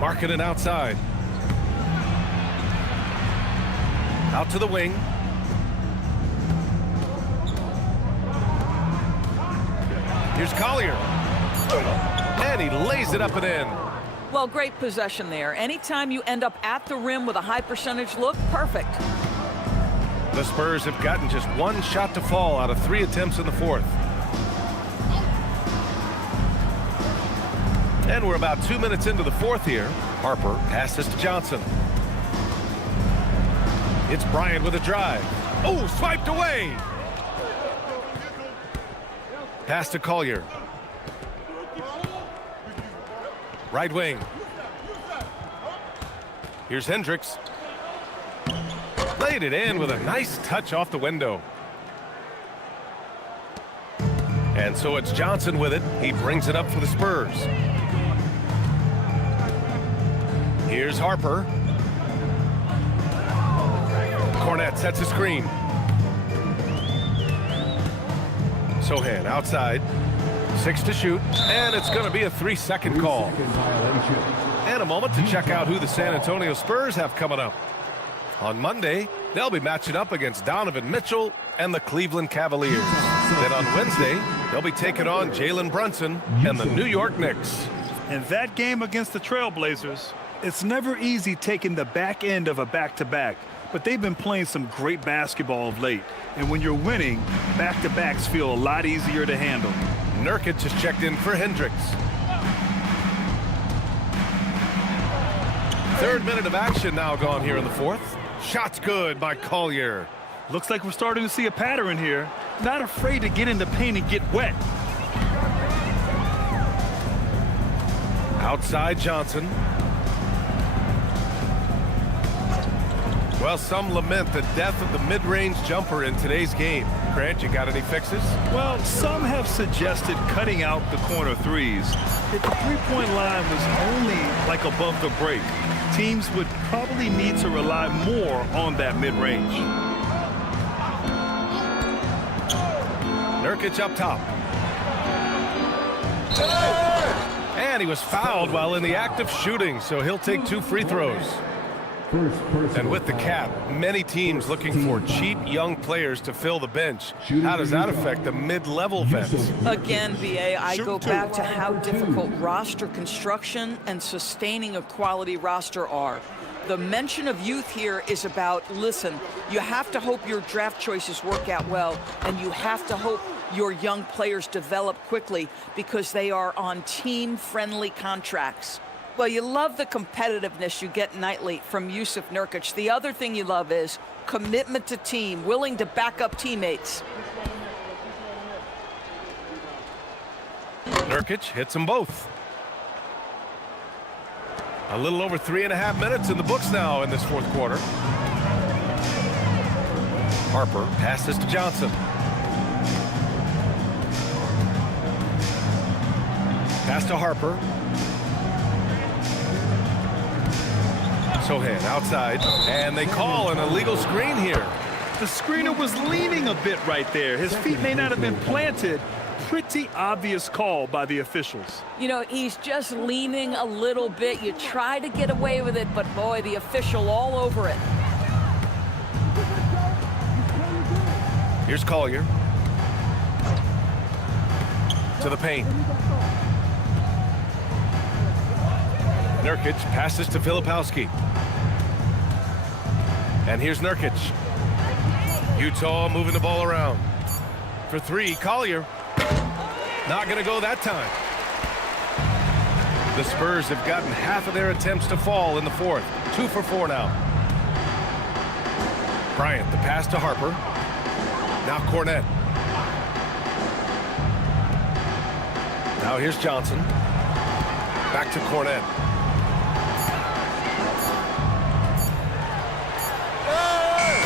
Markkanen outside. Out to the wing. Here's Collier. And he lays it up and in. Well, great possession there. Anytime you end up at the rim with a high percentage look, perfect. The Spurs have gotten just 1 shot to fall out of 3 attempts in the fourth. And we're about 2 minutes into the fourth here. Harper passes to Johnson. It's Bryant with a drive. Oh, swiped away. Pass to Collier. Right wing. Here's Hendricks. Laid it in with a nice touch off the window. And so it's Johnson with it. He brings it up for the Spurs. Here's Harper. Cornett sets a screen. Sohan outside. 6 to shoot, and it's going to be a 3-second call. And a moment to check out who the San Antonio Spurs have coming up. On Monday, they'll be matching up against Donovan Mitchell and the Cleveland Cavaliers. Then on Wednesday, they'll be taking on Jalen Brunson and the New York Knicks. In that game against the Trailblazers, it's never easy taking the back end of a back-to-back. but they've been playing some great basketball of late. And when you're winning, back-to-backs feel a lot easier to handle. Nurkic just checked in for Hendricks. Third minute of action now gone here in the fourth. Shot's good by Collier. Looks like we're starting to see a pattern here. Not afraid to get in the paint and get wet. Outside Johnson. Well, some lament the death of the mid-range jumper in today's game. Grant, you got any fixes? Well, some have suggested cutting out the corner threes. If the three-point line was only like above the break, teams would probably need to rely more on that mid-range. Nurkic up top. And he was fouled while in the act of shooting, so he'll take 2 free throws. And with the cap, many teams looking for cheap young players to fill the bench. How does that affect the mid-level vets? Again, BA, I go back to how difficult roster construction and sustaining a quality roster are. The mention of youth here is about, listen, you have to hope your draft choices work out well, and you have to hope your young players develop quickly because they are on team-friendly contracts. Well, you love the competitiveness you get nightly from Jusuf Nurkic. The other thing you love is commitment to team, willing to back up teammates. Nurkic hits them both. A little over 3.5 minutes in the books now in this fourth quarter. Harper passes to Johnson. Pass to Harper. Sohan outside, and they call an illegal screen here. The screener was leaning a bit right there. His feet may not have been planted. Pretty obvious call by the officials. You know, he's just leaning a little bit. You try to get away with it, but boy, the official all over it. Here's Collier. To the paint. Nurkic passes to Filipowski. And here's Nurkic. Utah moving the ball around. For 3, Collier. Not going to go that time. The Spurs have gotten half of their attempts to fall in the fourth. 2 for 4 now. Bryant, the pass to Harper. Now Cornette. Now here's Johnson. Back to Cornette.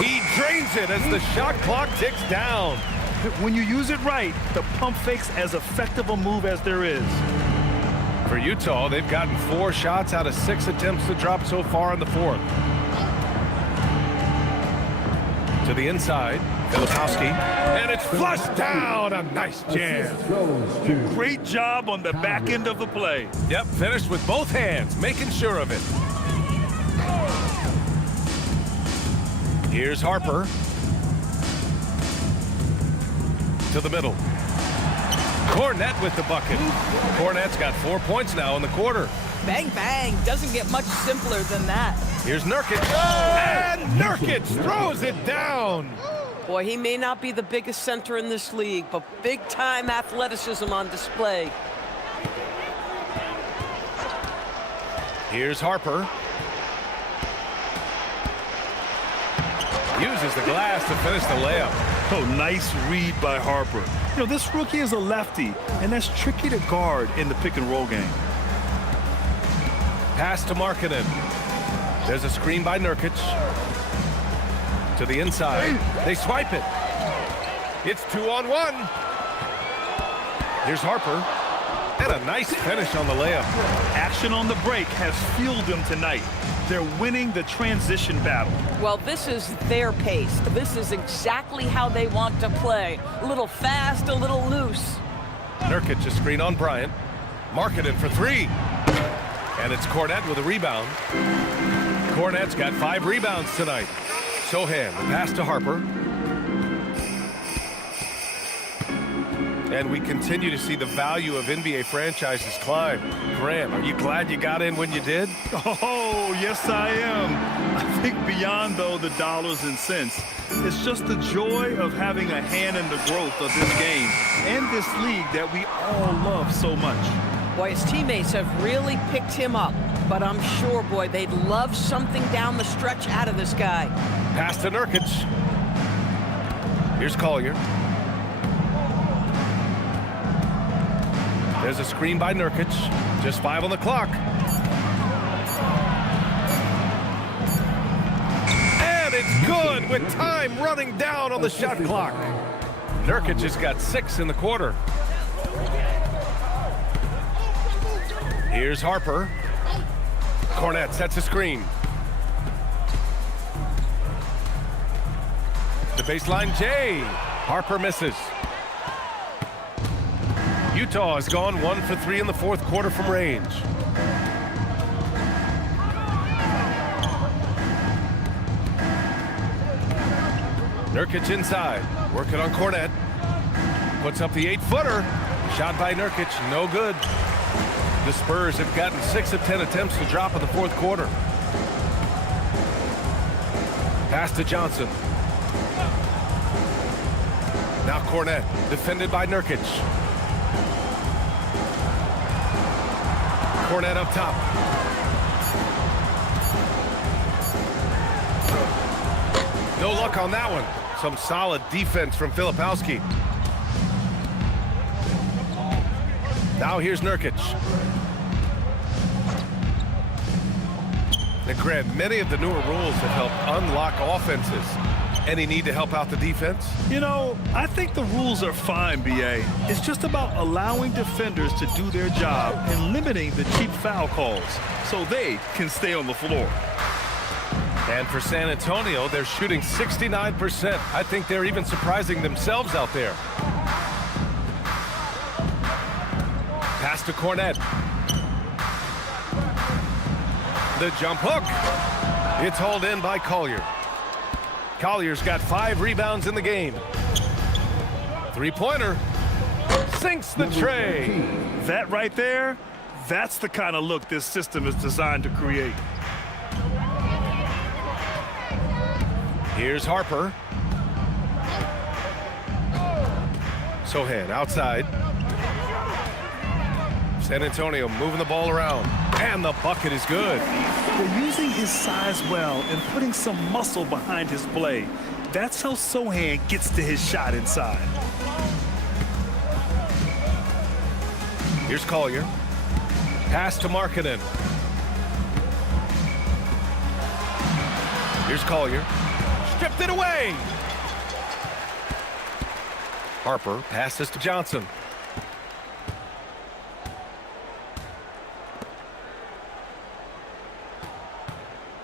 He drains it as the shot clock ticks down. When you use it right, the pump fake's as effective a move as there is. For Utah, they've gotten 4 shots out of 6 attempts to drop so far in the fourth. To the inside, Filipowski, and it's flushed down. A nice jam. Great job on the back end of the play. Yep, finished with both hands, making sure of it. Here's Harper. To the middle. Cornette with the bucket. Cornette's got 4 points now in the quarter. Bang, bang. Doesn't get much simpler than that. Here's Nurkic. And Nurkic throws it down. Boy, he may not be the biggest center in this league, but big-time athleticism on display. Here's Harper. Uses the glass to finish the layup. Oh, nice read by Harper. You know, this rookie is a lefty, and that's tricky to guard in the pick-and-roll game. Pass to Markkanen. There's a screen by Nurkic. To the inside. They swipe it. It's 2-on-1. Here's Harper. And a nice finish on the layup. Action on the break has fueled them tonight. They're winning the transition battle. Well, this is their pace. This is exactly how they want to play. A little fast, a little loose. Nurkic a screen on Bryant. Markkanen for 3. And it's Cornette with a rebound. Cornette's got 5 rebounds tonight. Sohan, the pass to Harper. And we continue to see the value of NBA franchises climb. Graham, are you glad you got in when you did? Oh, yes, I am. I think beyond, though, the dollars and cents, it's just the joy of having a hand in the growth of this game and this league that we all love so much. Boy, his teammates have really picked him up. But I'm sure, boy, they'd love something down the stretch out of this guy. Pass to Nurkic. Here's Collier. There's a screen by Nurkic. Just 5 on the clock. And it's good with time running down on the shot clock. Nurkic has got 6 in the quarter. Here's Harper. Cornette sets a screen. The baseline Jay. Harper misses. Utah has gone 1 for 3 in the fourth quarter from range. Nurkic inside, working on Cornette. Puts up the 8-footer. Shot by Nurkic, no good. The Spurs have gotten 6 of 10 attempts to drop in the fourth quarter. Pass to Johnson. Now Cornette, defended by Nurkic. Cornette up top. No luck on that one. Some solid defense from Filipowski. Now here's Nurkic. And Grant, many of the newer rules have helped unlock offenses. Any need to help out the defense? You know, I think the rules are fine, B.A. It's just about allowing defenders to do their job and limiting the cheap foul calls so they can stay on the floor. And for San Antonio, they're shooting 69%. I think they're even surprising themselves out there. Pass to Cornette. The jump hook. It's hauled in by Collier. Collier's got 5 rebounds in the game. Three-pointer. Sinks the tray. That right there, that's the kind of look this system is designed to create. Here's Harper. Sohan outside. San Antonio moving the ball around. And the bucket is good. They're using his size well and putting some muscle behind his play. That's how Sohan gets to his shot inside. Here's Collier. Pass to Markkanen. Here's Collier. Stripped it away. Harper passes to Johnson.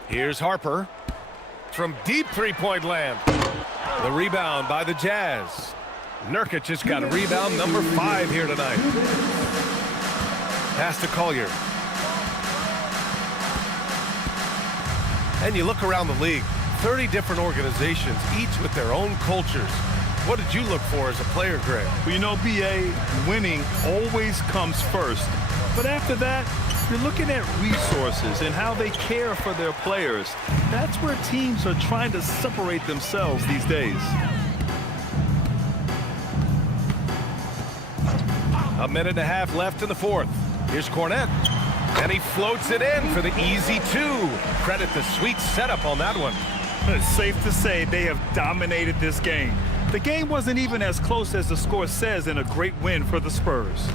Here's Harper from deep three-point land. The rebound by the Jazz. Nurkic has got a rebound number 5 here tonight. Pass to Collier. And you look around the league, 30 different organizations, each with their own cultures. What did you look for as a player, Greg? Well, you know, B.A., winning always comes first. But after that, you're looking at resources and how they care for their players. That's where teams are trying to separate themselves these days. A minute and a half left in the fourth. Here's Cornette. And he floats it in for the easy 2. Credit the sweet setup on that one. It's safe to say they have dominated this game. The game wasn't even as close as the score says in a great win for the Spurs.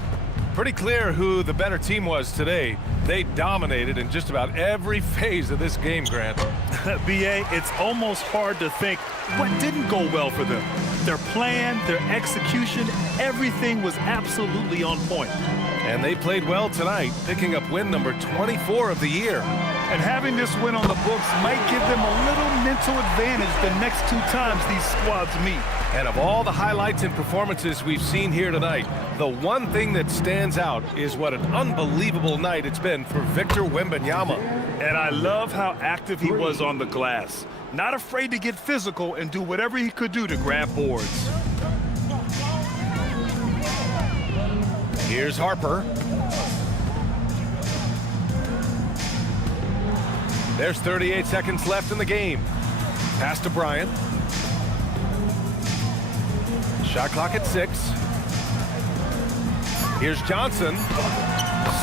Pretty clear who the better team was today. They dominated in just about every phase of this game, Grant. B.A., it's almost hard to think what didn't go well for them. Their plan, their execution, everything was absolutely on point. And they played well tonight, picking up win number 24 of the year. And having this win on the books might give them a little mental advantage the next 2 times these squads meet. And of all the highlights and performances we've seen here tonight, the one thing that stands out is what an unbelievable night it's been for Victor Wembanyama. And I love how active he was on the glass. Not afraid to get physical and do whatever he could do to grab boards. Here's Harper. There's 38 seconds left in the game. Pass to Bryant. Shot clock at 6. Here's Johnson.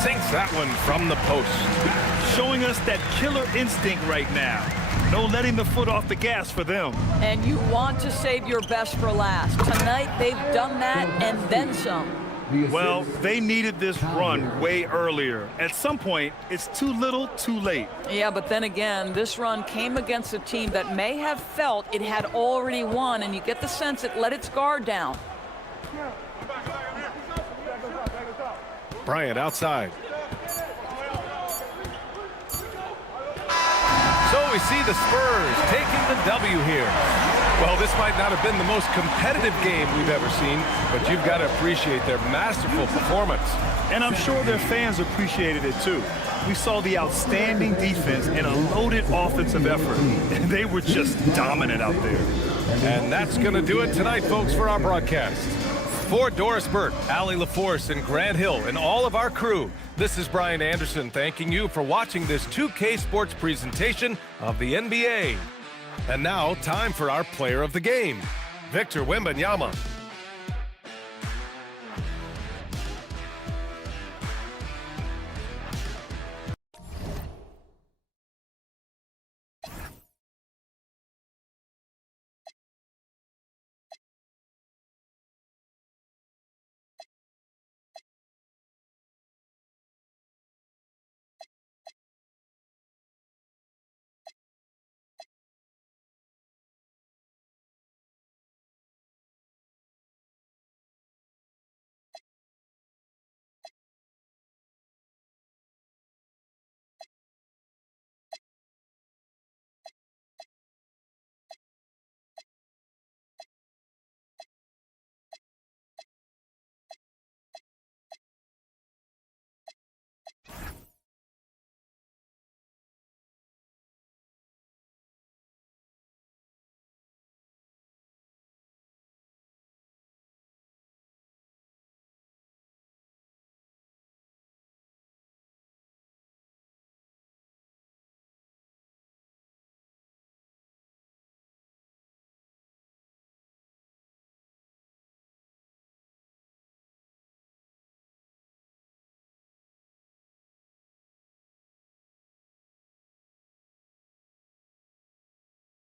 Sinks that one from the post. Showing us that killer instinct right now. No letting the foot off the gas for them. And you want to save your best for last. Tonight, they've done that and then some. Well, they needed this run way earlier. At some point, it's too little, too late. Yeah, but then again, this run came against a team that may have felt it had already won, and you get the sense it let its guard down. Bryant outside. So we see the Spurs taking the W here. Well, this might not have been the most competitive game we've ever seen, but you've got to appreciate their masterful performance. And I'm sure their fans appreciated it too. We saw the outstanding defense and a loaded offensive effort. They were just dominant out there. And that's going to do it tonight, folks, for our broadcast. For Doris Burt, Allie LaForce, and Grant Hill, and all of our crew, this is Brian Anderson thanking you for watching this 2K Sports presentation of the NBA. And now, time for our player of the game, Victor Wembanyama.